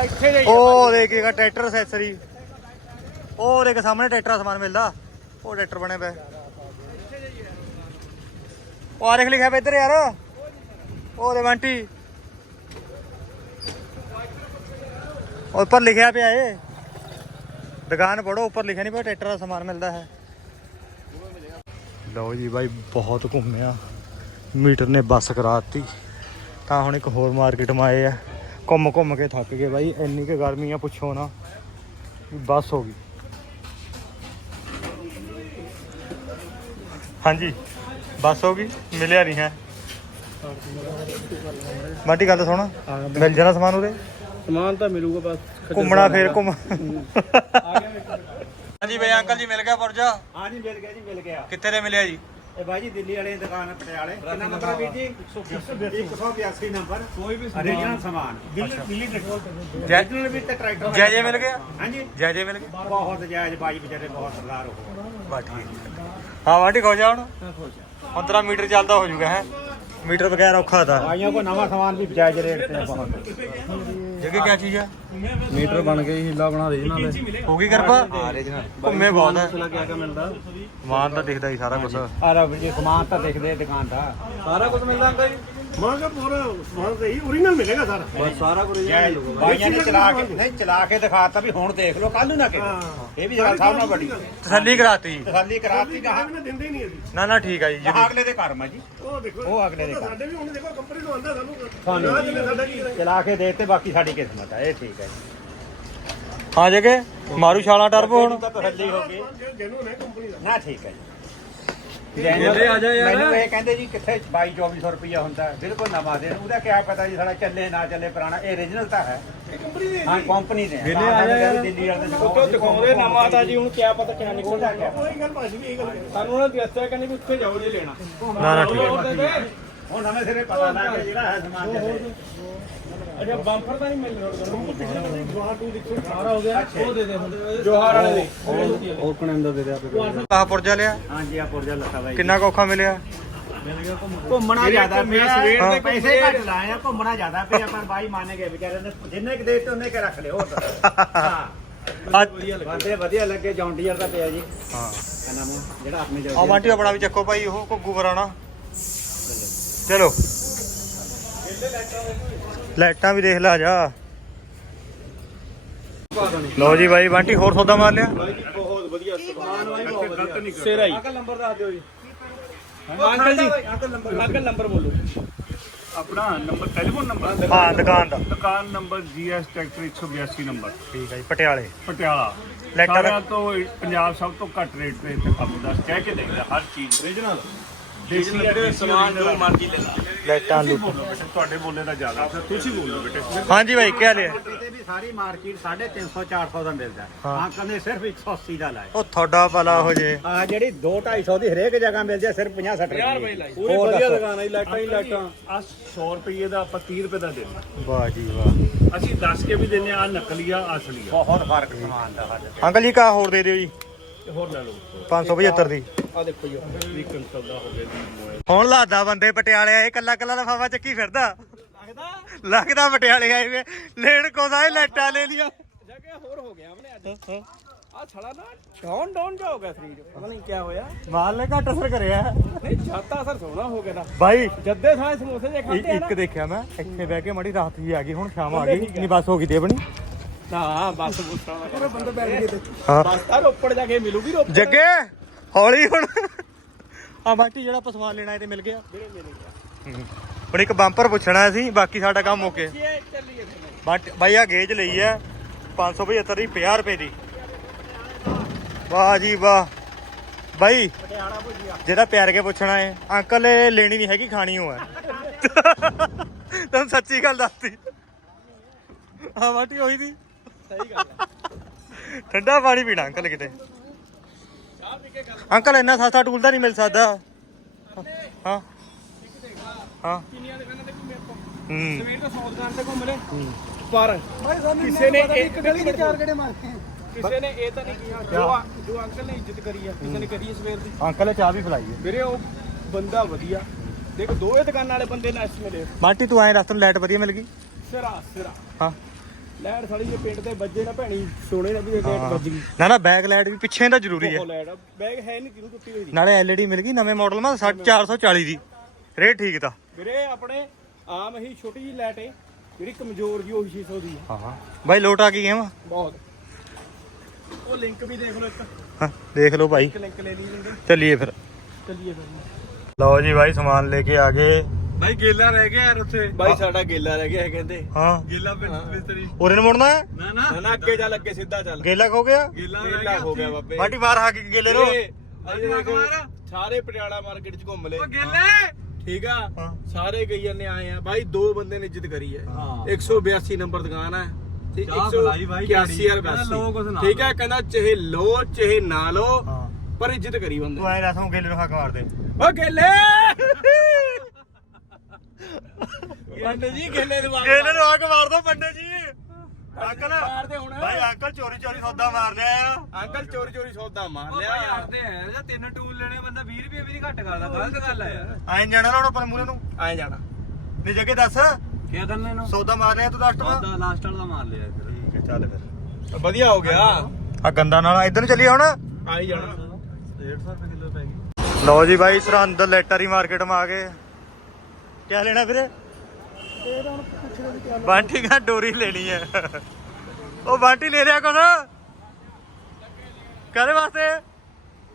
ਇੱਥੇ ਉਹ ਦੇਖੇਗਾ ਟਰੈਕਟਰ ਅਸੈਸਰੀ ਉਹ ਦੇਖ ਸਾਹਮਣੇ ਟਰੈਕਟਰ ਦਾ ਸਮਾਨ ਮਿਲਦਾ। ਉਹ ਟਰੈਕਟਰ ਬਣੇ ਪਏ। ਉਹ ਆਰਖ ਲਿਖਿਆ ਪਿਆ ਇੱਧਰ ਯਾਰ। ਉਹ ਦੇ ਬੰਟੀ ਉੱਪਰ ਲਿਖਿਆ ਪਿਆ ਏ। ਦੁਕਾਨ ਪੜੋ ਉੱਪਰ ਲਿਖਿਆ ਨਹੀਂ ਪਿਆ ਟਰੈਕਟਰ ਦਾ ਸਮਾਨ ਮਿਲਦਾ ਹੈ। ਲਓ ਜੀ ਬਾਈ ਬਹੁਤ ਘੁੰਮਿਆ। ਮੀਟਰ ਨੇ ਬੱਸ ਕਰਾਤੀ ਤਾਂ ਹੁਣ ਇੱਕ ਹੋਰ ਮਾਰਕੀਟ ਮਾ ਆਏ ਆ। ਘੁੰਮ ਘੁੰਮ ਕੇ ਥੱਕ ਗਏ ਬਾਈ ਇੰਨੀ ਕੁ ਗਰਮੀ ਆ ਪੁੱਛੋ ਨਾ। ਬੱਸ ਹੋ ਗਈ। ਹਾਂਜੀ ਬਸ ਹੋ ਗਈ ਮਿਲਿਆ ਨਹੀਂ ਹੈ। ਬਾਟੀ ਗੱਲ ਸੁਣ। ਮਿਲ ਜਾਣਾ ਸਮਾਨ ਉਰੇ? ਸਮਾਨ ਤਾਂ ਮਿਲੂਗਾ ਬਸ ਘੁੰਮਣਾ ਫੇਰ ਘੁੰਮ ਹਾਂਜੀ ਬਈ ਅੰਕਲ ਜੀ ਮਿਲ ਗਿਆ ਪੁਰਜਾ? ਹਾਂ ਜੀ ਮਿਲ ਗਿਆ ਜੀ ਮਿਲ ਗਿਆ। ਕਿੱਥੇ ਦੇ ਮਿਲਿਆ ਜੀ? ਇਹ ਬਾਈ ਜੀ ਦਿੱਲੀ ਵਾਲੇ ਦੀ ਦੁਕਾਨ ਹੈ ਪਟਿਆਲੇ ਕਿੰਨਾ ਨੰਬਰ ਹੈ ਵੀਰ ਜੀ? 182 ਨੰਬਰ। ਕੋਈ ਵੀ origignal ਸਮਾਨ। ਦਿੱਲੀ ਜੈ origignal ਵੀ ਤੇ ਟਰੈਕਟਰ ਜੈ ਜੈ ਮਿਲ ਗਿਆ? ਹਾਂਜੀ। ਜੈ ਜੈ ਮਿਲ ਗਿਆ? ਬਹੁਤ ਜਾਇਜ਼ ਬਾਈ ਵਿਚਾਰੇ ਬਹੁਤ ਸਰਦਾਰ ਹੋ ਬਸ ਠੀਕ। ਹਾਂ ਬਾਟੀ ਖੋ ਜਾ ਹੁਣ? 15 ਮੀਟਰ ਚੱਲਦਾ ਹੋ ਜਾਊਗਾ ਹੈ? ਮੀਟਰ ਬਗੈਰ ਔਖਾ ਤਾਂ। ਬਾਈਆਂ ਕੋ ਨਵਾਂ ਸਮਾਨ ਵੀ ਜਾਇਜ਼ ਰੇਟ ਤੇ ਬਹੁਤ। ਜਗੇ ਕੀ ਚੀਜ਼ ਆ? ਮੀਟਰ ਬਣ ਗਏ ਹੀਲਾ ਬਣਾ ਦੇ ਇਹਨਾਂ ਦੇ। ਹੋ ਗਈ ਕਿਰਪਾ? ਘੁੰਮੇ ਬਹੁਤ ਹੈ ਕਿਆ ਕਿਆ ਮਿਲਦਾ? ਸਮਾਨ ਤਾਂ ਦਿਖਦਾ ਹੀ ਸਾਰਾ ਕੁਝ ਆਰਾ ਜੀ ਸਮਾਨ ਤਾਂ ਦੇਖਦੇ ਦੁਕਾਨ ਦਾ। ਸਾਰਾ ਕੁਝ ਮਿਲਦਾ ਅੰਕਲ ਜੀ? ਮਾਂ ਦਾ ਪੂਰਾ ਸਮਾਨ ਸਹੀ ਓਰੀਜਨਲ ਮਿਲੇਗਾ ਸਾਰਾ ਬਸ ਸਾਰਾ ਕੁਝ ਜਾਇਜ਼ ਬਾਈਆਂ ਨੇ ਚਲਾ ਕੇ ਨਹੀਂ ਚਲਾ ਕੇ ਦਿਖਾਤਾ ਵੀ ਹੁਣ ਦੇਖ ਲਓ ਕੱਲ ਨੂੰ ਨਾ ਕਿ ਇਹ ਵੀ ਜਰਾ ਸਾਹਿਬ ਨਾਲ ਬੜੀ ਤਸੱਲੀ ਕਰਾਤੀ ਤਸੱਲੀ ਕਰਾਤੀ ਕਹਾ ਇਹਨਾਂ ਦਿੰਦੇ ਹੀ ਨਹੀਂ ਅਸੀਂ ਨਾ ਨਾ ਠੀਕ ਆ ਜੀ ਕਹਾ ਅਗਲੇ ਦੇ ਕਰਮ ਆ ਜੀ ਉਹ ਦੇਖੋ ਉਹ ਅਗਲੇ ਦੇ ਤਾਂ ਘਰ। ਸਾਡੇ ਵੀ ਹੁਣ ਦੇਖੋ ਕੰਪਨੀ ਤੋਂ ਆਂਦਾ ਸਾਨੂੰ ਸਾਨੂੰ ਨਾ ਜਿੰਨੇ ਸਾਡਾ ਕੀ ਕਰੇ ਚਲਾ ਕੇ ਦੇ ਤੇ ਬਾਕੀ ਸਾਡੀ ਕਿਸਮਤ ਹੈ ਇਹ ਠੀਕ ਹੈ ਜੀ ਹਾਂ ਜਗੇ ਮਾਰੂ ਛਾਲਾ ਟਰਬੋ ਹੁਣ ਤਸੱਲੀ ਹੋ ਗਈ ਕੰਪਨੀ ਦਾ ਨਾ ਠੀਕ ਹੈ ਜੀ ਇਹਦੇ ਆ ਜਾ ਯਾਰ। ਮੈਨੂੰ ਇਹ ਕਹਿੰਦੇ ਜੀ ਕਿੱਥੇ 22 2400 ਰੁਪਇਆ ਹੁੰਦਾ ਹੈ। ਬਿਲਕੁਲ ਨਵਾਂ ਦੇਣ ਉਹਦਾ ਕਿਆ ਪਤਾ ਜੀ ਸਾਡਾ ਚੱਲੇ ਨਾ ਚੱਲੇ ਪੁਰਾਣਾ। ਇਹ origignal ਤਾਂ ਹੈ। ਹਾਂ ਕੰਪਨੀ ਦੇ ਵੇਲੇ ਆ ਜਾ ਯਾਰ। ਦਿੱਲੀ ਵਾਲੇ ਦੇ ਉੱਤੋਂ ਦਿਖਾਉਂਦੇ ਨਵਾਂ ਤਾਂ ਜੀ ਹੁਣ ਕਿਆ ਪਤਾ ਕਿਆ ਨਿਕਲਦਾ। ਕੋਈ ਗੱਲ ਭਾਜੀ ਵੀ ਇਹ ਗੱਲ ਸਾਨੂੰ ਉਹਨਾਂ ਨੇ ਦੱਸਿਆ ਕਹਿੰਦੇ ਵੀ ਉੱਥੇ ਜਾਓ ਜੇ ਲੈਣਾ। ਨਾ ਨਾ ਠੀਕ ਦੇ ਦੇ। ਹੁਣ ਨਵੇਂ ਸਿਰੇ ਪਤਾ ਲੱਗ ਗਿਆ ਜਿਹੜਾ ਹੈ ਸਮਾਨ ਅੱਛਾ ਬੰਪਰ ਤਾਂ ਨਹੀਂ ਮਿਲ ਰਿਹਾ ਜਵਾਨ ਟੂ ਦੇਖੋ। ਸਾਰਾ ਹੋ ਗਿਆ। ਉਹ ਦੇ ਦੇ ਜੋਹਾਰ ਵਾਲੇ ਦੇ। ਉਹ ਕਣਨ ਦਾ ਦੇ ਦੇ ਆਪੇ। ਆਹ ਪੁਰਜਾ ਲਿਆ? ਹਾਂਜੀ ਆ ਪੁਰਜਾ ਲੱਖਾ ਬਾਈ ਕਿੰਨਾ ਕੁ ਔਖਾ ਮਿਲਿਆ? ਘੁੰਮਣਾ। ਜ਼ਿਆਦਾ ਪਿਆ ਸਵੇਰ ਦੇ ਪੈਸੇ ਘੱਟ ਲਾਏ ਆ ਘੁੰਮਣਾ ਜ਼ਿਆਦਾ ਪਿਆ ਪਰ ਬਾਈ ਮੰਨ ਗਏ ਵਿਚਾਰੇ ਨੇ ਜਿੰਨੇ ਕਿ ਦੇਤੇ ਉਹਨੇ ਕੇ ਰੱਖ ਲਿਓ ਹੋਰ। ਹਾਂ। ਬੰਦੇ ਵਧੀਆ ਲੱਗੇ ਜੌਂਡੀਅਰ ਦਾ ਪਿਆ ਜੀ। ਹਾਂ। ਕਹਿੰਦਾ ਮੈਂ ਜਿਹੜਾ ਆਪਣੇ ਆ ਜੌਂਡੀਅਰ ਬਾਟੀ ਆਪਣਾ ਵੀ ਚੱਕੋ ਭਾਈ ਉਹ ਘੁੱਗੂ ਵਰਾਣਾ। ਚਲੋ। ਲਾਈਟਾਂ ਵੀ ਦੇਖ ਲਾ ਜਾ। ਲਓ ਜੀ ਬਾਈ ਬਾਂਟੀ ਹੋਰ ਸੌਦਾ ਮਾਰ ਲਿਆ। ਬਹੁਤ ਵਧੀਆ ਸਮਾਨ ਵਾਲੀ ਬਹੁਤ ਵਧੀਆ ਸੇਰਾ ਹੀ ਅੰਕਲ ਨੰਬਰ ਦੱਸ ਦਿਓ ਜੀ ਅੰਕਲ ਜੀ ਅੰਕਲ ਨੰਬਰ ਅੰਕਲ ਨੰਬਰ ਬੋਲੋ। ਆਪਣਾ ਨੰਬਰ ਟੈਲੀਫੋਨ ਨੰਬਰ? ਹਾਂ ਦੁਕਾਨ ਦਾ। ਦੁਕਾਨ ਨੰਬਰ ਜੀਐਸ ਟਰੈਕਟਰ 182 ਨੰਬਰ। ਠੀਕ ਹੈ ਜੀ ਪਟਿਆਲੇ। ਪਟਿਆਲਾ। ਲੈਟਰ- ਤੋਂ ਪੰਜਾਬ ਸਭ ਤੋਂ ਘੱਟ ਰੇਟ ਤੇ ਆਪਦਾ ਕਹਿ ਕੇ ਦੇਈਦਾ ਹਰ ਚੀਜ਼। ਓਰੀਜਨਲ ਦੇਸੀ ਸਮਾਨ ਜੋ ਮਰਜ਼ੀ ਲੈ ਲਾ। ਲਾਈਟਾਂ ਤੁਸੀਂ ਲੁੱਟ। ਬੋਲੋ ਬੇਟੇ ਤੁਹਾਡੇ ਬੋਲੇ ਦਾ ਜ਼ਿਆਦਾ ਫਿਰ ਤੁਸੀਂ ਬੋਲੋ ਬੇਟੇ। ਹਾਂਜੀ ਬਾਈ ਕਿਆ ਲਿਆ? ਕਿਤੇ ਵੀ ਸਾਰੀ ਮਾਰਕੀਟ 350 400 ਦਾ ਮਿਲਦਾ ਹੈ। ਹਾਂ। ਨੇ ਸਿਰਫ 180 ਦਾ ਲਾਇਆ। ਉਹ ਤੁਹਾਡਾ ਭਲਾ ਹੋ ਜੇ। ਆ ਜਿਹੜੀ 2 250 ਦੀ ਹਰੇਕ ਜਗ੍ਹਾ ਮਿਲ ਜਾ ਸਿਰਫ 50 60 50 ਰੁਪਏ ਪੂਰੀ ਵਧੀਆ ਦੁਕਾਨ ਹੈ ਲਾਈਟਾਂ ਹੀ ਲਾਈਟਾਂ। ਆ 100 ਰੁਪਏ ਦਾ ਆਪਾਂ 30 ਰੁਪਏ ਦਾ ਦੇਣਾ ਵਾਹ ਜੀ ਵਾਹ। ਅਸੀਂ ਦੱਸ ਕੇ ਵੀ ਦਿੰਨੇ ਆ ਨਕਲੀ ਆ ਅਸਲੀ ਆ। ਬਹੁਤ ਫ਼ਰਕ ਸਮਾਨ ਦਾ ਸਾਡੇ। ਅੰਕਲ ਜੀ ਕਾ ਹੋਰ ਦੇ ਦਿਓ ਜੀ। ਹੋਰ ਲੈ ਲਓ। 575 ਦੀ। ਆ ਦੇਖੋ ਜੀ ਵੀ ਕੰਸਲ ਦਾ ਹੋ ਗਿਆ ਜੀ ਮੋਬਾਈਲ ਹੁਣ ਲਾਦਾ ਬੰਦੇ ਪਟਿਆਲੇ ਆਏ ਕੱਲਾ ਕੱਲਾ ਲਫਾਫਾ ਚੱਕੀ ਫਿਰਦਾ। ਲੱਗਦਾ? ਪਟਿਆਲੇ ਆਏ ਵੇ। ਲੈਣ ਕੋਦਾ ਇਹ ਲਾਈਟਾਂ ਲੈ ਲੀਆਂ। ਜਗ੍ਹਾ ਹੋਰ ਹੋ ਗਿਆ ਹਮਨੇ ਅੱਜ। ਆ ਛੜਾ ਨਾ ਡਾਊਨ ਡਾਊਨ ਜਾ ਹੋ ਗਿਆ ਸਰੀਰ। ਪਤਾ ਨਹੀਂ ਕੀ ਹੋਇਆ। ਮਾਲ ਨੇ ਘੱਟ ਅਸਰ ਕਰਿਆ। ਨਹੀਂ ਜਾਤਾ ਸਰ ਸੋਹਣਾ ਹੋ ਗਿਆ ਨਾ ਬਾਈ। ਜੱਦੇ ਸਾਰੇ ਸਮੋਸੇ ਜੇ ਆ ਇੱਕ ਦੇਖਿਆ ਮੈਂ ਇੱਥੇ ਬਹਿ ਕੇ ਮੜੀ ਰਾਤ ਜੀ ਆ ਗਈ ਹੁਣ ਸ਼ਾਮ ਆ ਗਈ। ਨਹੀਂ ਬਸ ਹੋ ਗਈ ਤੇ ਨਾ ਬਸ ਬੁੱਸਾ ਨਾ ਬੰਦੇ ਬੈਠ ਗਏ ਤੇ ਹਾਂ। ਬਸ ਤਾਂ ਰੋਪੜ ਜਾ ਕੇ ਮਿਲੂਗੀ ਰੋਪੜ। ਜੱਗੇ ਹੌਲੀ ਹੁਣ। ਆ ਬਾਟੀ ਜਿਹੜਾ ਆਪਾਂ ਸਮਾਨ ਲੈਣਾ ਇਹ ਤੇ ਮਿਲ ਗਿਆ। ਹੂੰ। ਹੁਣ ਇੱਕ ਬੰਪਰ ਪੁੱਛਣਾ ਸੀ ਬਾਕੀ ਸਾਡਾ ਕੰਮ ਓਕੇ ਇਹ ਚੱਲੀਏ ਫਿਰ। ਬਟ ਬਾਈ ਆ ਗੇਜ ਲਈ ਹੈ 575 ਦੀ 50 ਰੁਪਏ ਦੀ। ਵਾਹ ਜੀ ਵਾਹ। ਬਾਈ ਜਿਹੜਾ ਪਿਆਰ ਕੇ ਪੁੱਛਣਾ ਹੈ ਅੰਕਲ ਇਹ ਲੈਣੀ ਨਹੀਂ ਹੈਗੀ ਖਾਣੀ ਹੋ। ਹੈ ਸੱਚੀ ਗੱਲ ਦੱਸਤੀ। ਹਾਂ ਬਾਟੀ ਹੋਈ ਦੀ। ਸਹੀ ਗੱਲ ਹੈ। ਠੰਡਾ ਪਾਣੀ ਪੀਣਾ ਅੰਕਲ ਕਿਤੇ। ਅੰਕਲ ਇੰਨਾ ਸਸਤਾ ਟੂਲ ਤਾਂ ਨਹੀਂ ਮਿਲ ਸਕਦਾ। ਹਾਂ। ਹਾਂ। ਕਿੰਨੀਆਂ ਦੁਕਾਨਾਂ ਤੇ ਘੁੰਮੇ ਆਪਾਂ ਹੂੰ। ਸਵੇਰ ਤੋਂ 100 ਦੁਕਾਨ ਤੇ ਘੁੰਮ ਲਏ ਪਰ ਕਿਸੇ ਨੇ ਇੱਕ ਗਲੀ ਦੇ ਚਾਰ ਗੜੇ ਮਾਰੇ ਕਿਸੇ ਨੇ ਇਹ ਤਾਂ ਨਹੀਂ ਕੀਤਾ ਜੋ ਜੋ ਅੰਕਲ ਨੇ ਇੱਜ਼ਤ ਕਰੀ ਆ ਕਿਸੇ ਨੇ ਕਰੀ ਆ ਸਵੇਰ ਦੀ। ਅੰਕਲ ਨੇ ਚਾਹ ਵੀ ਪਿਲਾਈ ਹੈ ਵੀਰੇ ਉਹ ਬੰਦਾ ਵਧੀਆ। ਦੇਖ ਦੋਵੇਂ ਦੁਕਾਨਾਂ ਵਾਲੇ ਬੰਦੇ ਨਾਲ ਇਸ ਮਿਲੇ ਬਾਟੀ ਤੂੰ ਐਂ ਦੱਸ ਤੈਨੂੰ ਲਾਈਟ ਵਧੀਆ ਮਿਲ ਗਈ? ਸਿਰਾ ਸਿਰਾ। ਹਾਂ। ਲੈਟ ਸਾਲੀ ਜੇ ਪਿੰਡ ਤੇ ਵੱਜੇ ਨਾ ਭੈਣੀ ਸੋਨੇ ਨਾਲ ਵੀ ਲੈਟ ਵੱਜ ਗਈ। ਨਾ ਨਾ ਬੈਕ ਲਾਈਟ ਵੀ ਪਿੱਛੇ ਦਾ ਜ਼ਰੂਰੀ ਹੈ। ਉਹ ਲੈਟ ਬੈਗ ਹੈ ਨਹੀਂ ਕਿਉਂ ਟੁੱਟੀ ਹੋਈ ਦੀ? ਨਾਲੇ ਐਲਈਡੀ ਮਿਲ ਗਈ ਨਵੇਂ ਮਾਡਲ ਮਾ 440 ਦੀ। ਰੇਟ ਠੀਕ ਤਾਂ। ਵੀਰੇ ਆਪਣੇ ਆਮ ਹੀ ਛੋਟੀ ਜੀ ਲਾਈਟ ਹੈ ਜਿਹੜੀ ਕਮਜ਼ੋਰ ਜੀ ਉਹ 600 ਦੀ ਹੈ ਹਾਂ ਹਾਂ। ਬਾਈ ਲੋਟ ਆ ਗਈ ਗੇਮ ਬਹੁਤ। ਉਹ ਲਿੰਕ ਵੀ ਦੇਖ ਲਓ ਇੱਕ। ਹਾਂ ਦੇਖ ਲਓ ਭਾਈ। ਇੱਕ ਲਿੰਕ ਲੈ ਲਈ ਬੰਦੇ। ਚੱਲੀਏ ਫਿਰ। ਚੱਲੀਏ ਫਿਰ। ਲਓ ਜੀ ਭਾਈ ਸਮਾਨ ਲੈ ਕੇ ਆ ਗਏ। ਭਾਈ ਗੇਲਾ ਰਹਿ ਗਿਆ ਯਾਰ ਉੱਥੇ। ਬਾਈ ਸਾਡਾ ਗੇਲਾ ਰਹਿ ਗਿਆ ਕਹਿੰਦੇ। ਹਾਂ। ਗੇਲਾ ਮਿਸਤਰੀ ਉਰੇ ਨੂੰ ਮੁੜਨਾ ਹੈ? ਨਾ ਨਾ। ਨਾ ਅੱਗੇ ਚੱਲ ਅੱਗੇ ਸਿੱਧਾ ਚੱਲ। ਗੇਲਾ ਖੋ ਗਿਆ? ਗੇਲਾ ਰਹਿ ਗੇਲਾ ਗਿਆ ਹੋ ਗਿਆ ਬਾਬੇ। ਬਾਟੀ ਬਾਹਰ ਆ ਕੇ ਗੇਲੇ ਨੂੰ ਮਾਰ ਸਾਰੇ ਪਟਿਆਲਾ ਮਾਰਕੀਟ 'ਚ ਘੁੰਮ ਲਏ। ਗੇਲੇ ਠੀਕ ਆ? ਹਾਂ। ਸਾਰੇ ਕਈ ਜਾਂਦੇ ਆਏ ਆ। ਬਾਈ ਦੋ ਬੰਦੇ ਨੇ ਇੱਜ਼ਤ ਕਰੀ ਹੈ। ਹਾਂ। 182 ਨੰਬਰ ਦੁਕਾਨ ਹੈ। ਬਾਈ 181 ਕਹਿੰਦਾ ਲਓ ਕੁਛ ਨਾ ਠੀਕ ਹੈ ਕਹਿੰਦਾ ਚਾਹੇ ਲੋ ਚਾਹੇ ਨਾ ਲੋ ਹਾਂ। ਪਰ ਇੱਜ਼ਤ ਕਰੀ ਬੰਦੇ। ਤੂੰ ਐ ਹੁਣ ਗੇਲੇ ਨੂੰ ਹੱਕ ਮਾਰ ਦੇ। ਓ ਗੇਲੇ! ਪੰਡ ਜੀ ਗੇਲੇ ਦੇ ਗੇਲੇ ਨੂੰ ਹੱਕ ਮਾਰ ਦੋ ਪੰਡੇ ਜੀ। ਅੰਕਲ ਮਾਰਦੇ ਹੁਣ। ਭਾਈ ਅੰਕਲ ਚੋਰੀ ਚੋਰੀ ਸੌਦਾ ਮਾਰ ਲਿਆ ਆ। ਅੰਕਲ ਚੋਰੀ ਚੋਰੀ ਸੌਦਾ ਮਾਰ ਲਿਆ। ਭਾਈ ਆਖਦੇ ਆ ਜਾਂ ਤਿੰਨ ਟੂਲ ਲੈਣੇ ਬੰਦਾ 20 ਰੁਪਏ ਵੀ ਨਹੀਂ ਘੱਟ ਕਰਦਾ ਗਲਤ ਗੱਲ ਆ। ਯਾਰ ਐਂ ਜਾਣਾ ਲਾਉਣਾ ਪਰ ਮੂਰੇ ਨੂੰ। ਆਏ ਜਾਣਾ। ਨਹੀਂ ਜੱਗੇ ਦੱਸ। ਕਿਆ ਕਰਨਾ ਇਹਨੂੰ? ਸੌਦਾ ਮਾਰ ਲਿਆ ਤੂੰ ਦੱਸ ਟਵਾ ਸੌਦਾ ਲਾਸਟ ਵਾਲਾ ਮਾਰ ਲਿਆ ਠੀਕ ਹੈ ਚੱਲ ਫਿਰ। ਵਧੀਆ ਹੋ ਗਿਆ। ਆ ਗੰਦਾ ਨਾਲ ਇੱਧਰ ਨੂੰ ਚੱਲੀਏ ਹੁਣ। ਆਈ ਜਾਣਾ। 150 ਰੁਪਏ ਕਿਲੋ ਪੈ ਗਈ। ਲਓ ਜੀ ਬਾਈ ਸਰਹੰਦ ਲੈਟਰੀ ਮਾਰਕੀਟ ਮਾ ਆ ਗਏ ਕਿਆ ਲੈਣਾ ਵੀਰੇ? ਬਾਂਟੀ ਕਾ ਡੋਰੀ ਲੈਣੀ ਹੈ। ਉਹ ਬਾਂਟੀ ਲੈ ਲਿਆ ਕੁਛ ਕਰੇ ਵਾਸਤੇ?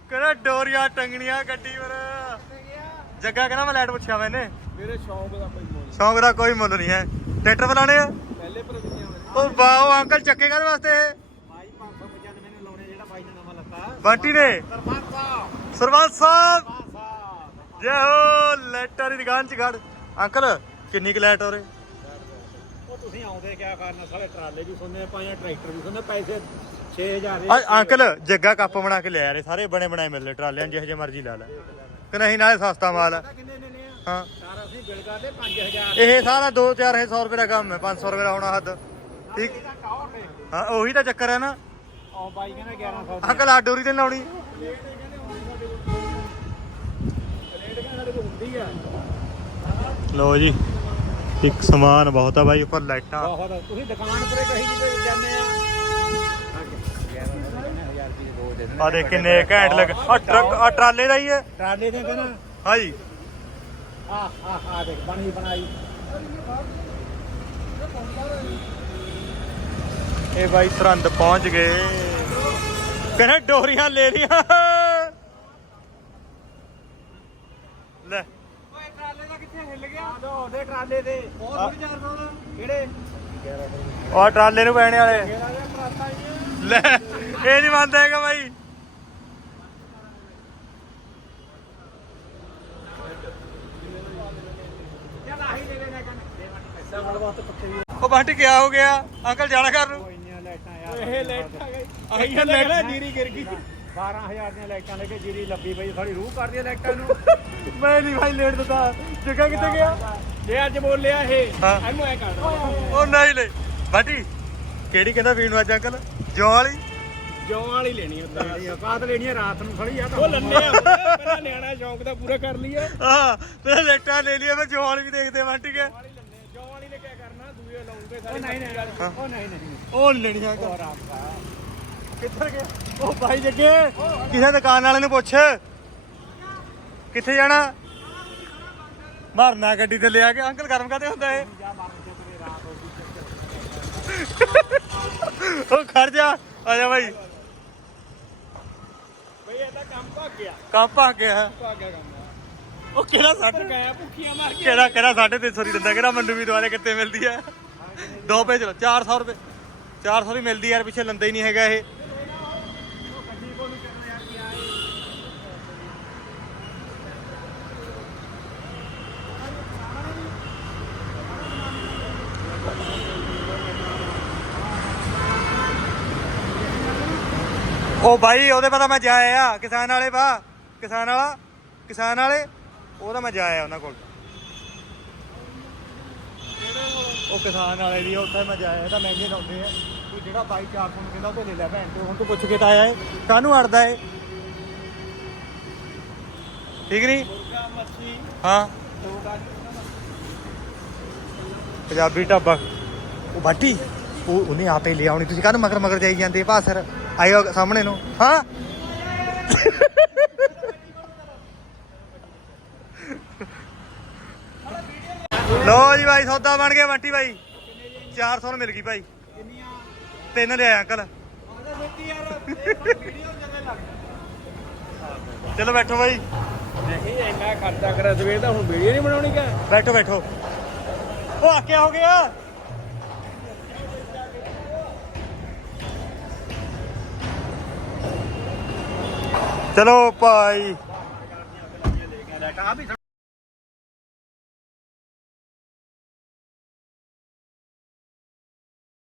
ਕਹਿੰਦਾ ਡੋਰੀਆਂ ਟੰਗਣੀਆਂ ਗੱਡੀ ਪਰ ਜੱਗਾ ਕਹਿੰਦਾ ਮੈਂ ਲਾਈਟ ਪੁੱਛਿਆ ਮੈਨੇ ਮੇਰੇ ਸ਼ੌਂਕ ਦਾ ਕੋਈ ਮੁੱਲ। ਸ਼ੌਂਕ ਦਾ ਕੋਈ ਮੁੱਲ ਨਹੀਂ ਹੈ। ਟਰੈਕਟਰ ਬੁਲਾਣੇ ਆ? ਪਹਿਲੇ ਪਰ ਦੁਨੀਆ ਵਿੱਚ ਉਹ ਵਾਓ ਅੰਕਲ ਚੱਕੇ ਕਾਹਦੇ ਵਾਸਤੇ ਬਾਈ 595 ਨੇ ਲਾਉਣੇ ਜਿਹੜਾ ਬਾਈ ਨੇ ਨਵਾਂ ਲੱਤਾ। ਬਾਂਟੀ ਨੇ? ਸਰਪੰਚ ਸਾਹਿਬ! ਸਰਪੰਚ ਸਾਹਿਬ। ਜੈ ਹੋ! ਲੈਟਾਂ ਦੀ ਦੁਕਾਨ ਚ ਖੜ। ਅੰਕਲ ਕਿੰਨੀ ਕੁ ਰੇ ਉਹ ਤੁਸੀਂ ਆਉਂਦੇ ਕਿਆ ਕਰਨ ਸਾਲੇ ਟਰਾਲੇ ਵੀ ਸੁਣਨੇ ਪਾਇਆ ਟਰੈਕਟਰ ਵੀ ਸੁਣਨੇ ਪੈਸੇ 6000 ਆ ਅੰਕਲ ਜੱਗਾ ਕੱਪ ਬਣਾ ਕੇ ਲਿਆ ਰੇ ਸਾਰੇ ਬਣੇ ਬਣਾਏ ਮਿਲਦੇ ਟਰਾਲਿਆਂ 'ਚ ਜਿਹੇ ਜਿਹੇ ਮਰਜ਼ੀ ਲਾ ਲੈ। ਕਿ ਨਹੀਂ ਨਾਲੇ ਸਸਤਾ ਮਾਲ ਆ। ਕਿੰਨੇ ਨੇ ਨੇ ਹਾਂ। ਸਾਰਾ ਅਸੀਂ ਬਿਲ ਕਰਦੇ 5000 ਇਹ ਸਾਰਾ 2-4000 ਰੁਪਏ ਦਾ ਕੰਮ ਹੈ 500 ਰੁਪਏ ਦਾ ਹੋਣਾ ਹੱਦ। ਠੀਕ? ਹਾਂ ਉਹੀ ਤਾਂ ਚੱਕਰ ਹੈ ਨਾ। ਉਹ ਬਾਈ ਕਹਿੰਦਾ 1100 ਅੰਕਲ ਆ ਡੋਰੀ ਤੇ ਨੀ ਲਾਉਣੀ? ਲੋ ਜੀ ਇੱਕ ਸਮਾਨ ਬਹੁਤ ਆ ਬਾਈ ਉੱਪਰ ਲਾਈਟਾਂ। ਬਹੁਤ ਤੁਸੀਂ ਦੁਕਾਨ ਪਰੇ ਕਹੀ ਜਿੱਤੇ ਜਾਂਦੇ ਆ। 11000 ਰੁਪਏ ਦੋ ਦੇ ਆ ਦੇ ਕਿੰਨੇ ਘੈਂਟ ਲੱਗ ਆ ਟਰੱਕ ਆ ਟਰਾਲੇ ਦਾ ਹੀ ਹੈ। ਟਰਾਲੇ ਦੇ ਕਹਿੰਦਾ ਹਾਂਜੀ। ਆ ਆ ਆ ਦੇਖ ਬਣੀ ਬਣਾਈ। ਇਹ ਬਾਈ ਸਰੰਦ ਪਹੁੰਚ ਗਏ। ਕਹਿੰਦੇ ਡੋਰੀਆਂ ਲੈ ਲੀਆਂ ਲੈ ਓਏ ਟਰਾਲੇ ਗਿਆ। ਉਹਦੇ ਟਰਾਲੇ ਦੇ ਬਹੁਤ ਥੋੜੀ ਚਾਰ ਸੌ ਦਾ। ਕਿਹੜੇ? ਉਹ ਟਰਾਲੇ ਨੂੰ ਪੈਣੇ ਵਾਲੇ। ਲੈ ਇਹ ਨਹੀਂ ਮੰਨਦਾ ਹੈਗਾ ਬਾਈ। ਉਹ ਬਾਂਟੀ ਕਿਆ ਹੋ ਗਿਆ? ਅੰਕਲ ਜਾਣਾ ਘਰ ਨੂੰ? ਇੰਨੀਆਂ ਲਾਈਟਾਂ ਯਾਰ। ਇਹ ਲੈਟ ਆ ਗਈ। ਆਈਆਂ ਲੈਟ ਜੀਰੀ ਗਿਰ ਗਈ। 12000 ਦੀਆਂ ਲਾਈਟਾਂ ਲੈ ਕੇ ਜੀਰੀ ਲੱਭੀ ਪਈ ਸਾਡੀ ਰੂਹ ਕਰਦੀ ਲਾਈਟਾਂ ਨੂੰ। ਮੈਂ ਨਹੀਂ ਭਾਈ ਲੇਟ ਦਿੱਤਾ। ਜੱਗਾ ਕਿੱਥੇ ਗਿਆ? ਜੇ ਅੱਜ ਬੋਲਿਆ ਇਹ ਹਾਂ। ਇਹਨੂੰ ਐ ਕਰ ਉਹ ਨਹੀਂ ਲੈ ਬਾਂਟੀ ਕਿਹੜੀ ਕਹਿੰਦਾ ਵੀਰ ਨੂੰ ਅੱਜ ਅੰਕਲ? ਜੌਂ ਵਾਲੀ? ਜੌਂ ਵਾਲੀ ਲੈਣੀ ਹੁੰਦਾ ਲੈਣੀ ਔਕਾਤ ਲੈਣੀ ਹੈ ਰਾਤ ਨੂੰ ਥੋੜੀ ਆ ਉਹ ਲੰਨੇ ਆ। ਪਹਿਲਾਂ ਨਿਆਣਾ ਸ਼ੌਂਕ ਦਾ ਪੂਰਾ ਕਰ ਲਈਏ। ਹਾਂ ਤੇ ਲੇਟਾਂ ਲੈ ਲਈਏ ਮੈਂ ਜੌਂ ਵਾਲੀ ਵੀ ਦੇਖਦੇ ਬਾਂਟੀ ਕੇ। ਵਾਲੀ ਲੰਨੇ ਜੌਂ ਵਾਲੀ ਨੇ ਕੀ ਕਰਨਾ? ਦੂਏ ਲਾਉਂਦੇ ਸਾਰੇ ਨਹੀਂ ਨਹੀਂ। ਉਹ ਨਹੀਂ ਨਹੀਂ। ਉਹ ਲੈਣੀ ਅੰਕਲ। ਰਾਤ ਦਾ। ਕਿੱਧਰ ਗਿਆ? ਉਹ ਭਾਈ ਜੱਗੇ। ਕਿਸੇ ਦੁਕਾਨ ਵਾਲੇ ਨੂੰ ਪੁੱਛ। ਕਿੱਥੇ ਜਾਣਾ? ਮਰਨਾ ਗੱਡੀ ਤੇ ਲਿਆ ਕੇ ਅੰਕਲ ਗਰਮ ਕਾਤੇ ਹੁੰਦਾ ਏ ਉਹ ਖੜ ਜਾ ਆ ਜਾ ਭਾਈ ਬਈ ਇਹਦਾ ਕੰਮ ਭੱਗ ਗਿਆ। ਕੰਮ ਗਿਆ। ਭੱਗ ਗਿਆ ਕੰਮ ਉਹ ਕਿਹੜਾ ਸੱਟ ਗਿਆ ਭੁੱਖੀਆਂ ਮਾਰ ਕੇ ਕਿਹੜਾ ਕਿਹੜਾ 350 ਦੀ ਦਿੰਦਾ ਕਿਹੜਾ ਮੰਡੂ ਵੀ ਦੁਆਰੇ ਕਿੱਥੇ ਮਿਲਦੀ ਹੈ? ਦੋ ਪੇ ਚਲੋ 400 ਰੁਪਏ। 400 ਦੀ ਮਿਲਦੀ ਯਾਰ ਪਿੱਛੇ ਲੰਦਾ ਹੀ ਨਹੀਂ ਹੈਗਾ ਇਹ। ਉਹ ਬਾਈ, ਉਹਦੇ ਪਤਾ ਮੈਂ ਜਾਇਆ ਆ ਕਿਸਾਨ ਵਾਲੇ ਪਾ। ਕਿਸਾਨ ਵਾਲਾ। ਕਿਸਾਨ ਵਾਲੇ। ਉਹਦਾ ਮੈਂ ਜਾਇਆ ਉਹਨਾਂ ਕੋਲ। ਉਹ ਕਿਸਾਨ ਵਾਲੇ ਦੀ ਉੱਥੇ ਮੈਂ ਜਾਇਆ ਤਾਂ ਮਹਿੰਗੇ ਲਾਉਂਦੇ ਆ। ਤੂੰ ਜਿਹੜਾ ਬਾਈ 400 ਨੂੰ ਕਹਿੰਦਾ ਉਹ ਲੈ ਲੈ ਭੈਣ ਤੇ ਹੁਣ ਤੂੰ ਪੁੱਛ ਕੇ ਤਾਂ ਆਇਆ ਏ। ਕਾਹਨੂੰ ਅੜਦਾ ਏ? ਠੀਕ ਨਹੀਂ ਹਾਂ। ਪੰਜਾਬੀ ਢਾਬਾ। ਉਹ ਬਾਟੀ, ਉਹ ਉਹਨੇ ਆਪੇ ਲਿਆਉਣੀ। ਤੁਸੀਂ ਕਾਹਨੂੰ ਮਗਰ ਮਗਰ ਜਾਈ ਜਾਂਦੇ ਭਾ ਸਰ? ਆਇਓ ਸਾਹਮਣੇ ਨੂੰ। ਹਾਂ। ਲੋ ਜੀ ਭਾਈ ਸੌਦਾ ਬਣ ਗਿਆ ਬੰਟੀ ਭਾਈ 400 ਨੂੰ ਮਿਲ ਗਈ ਭਾਈ। ਤਿੰਨ ਲਿਆ ਅੰਕਲ। ਚਲੋ ਬੈਠੋ ਭਾਈ ਨਹੀਂ ਇੰਨਾ ਖਰਚਾ ਕਰਿਆ ਸਵੇਰ ਦਾ ਹੁਣ ਵੀਡੀਓ ਨਹੀਂ ਬਣਾਉਣੀ ਕਾ ਬੈਠੋ ਬੈਠੋ। ਉਹ ਆ ਕਿਆ ਹੋ ਗਿਆ? ਚਲੋ ਭਾਈ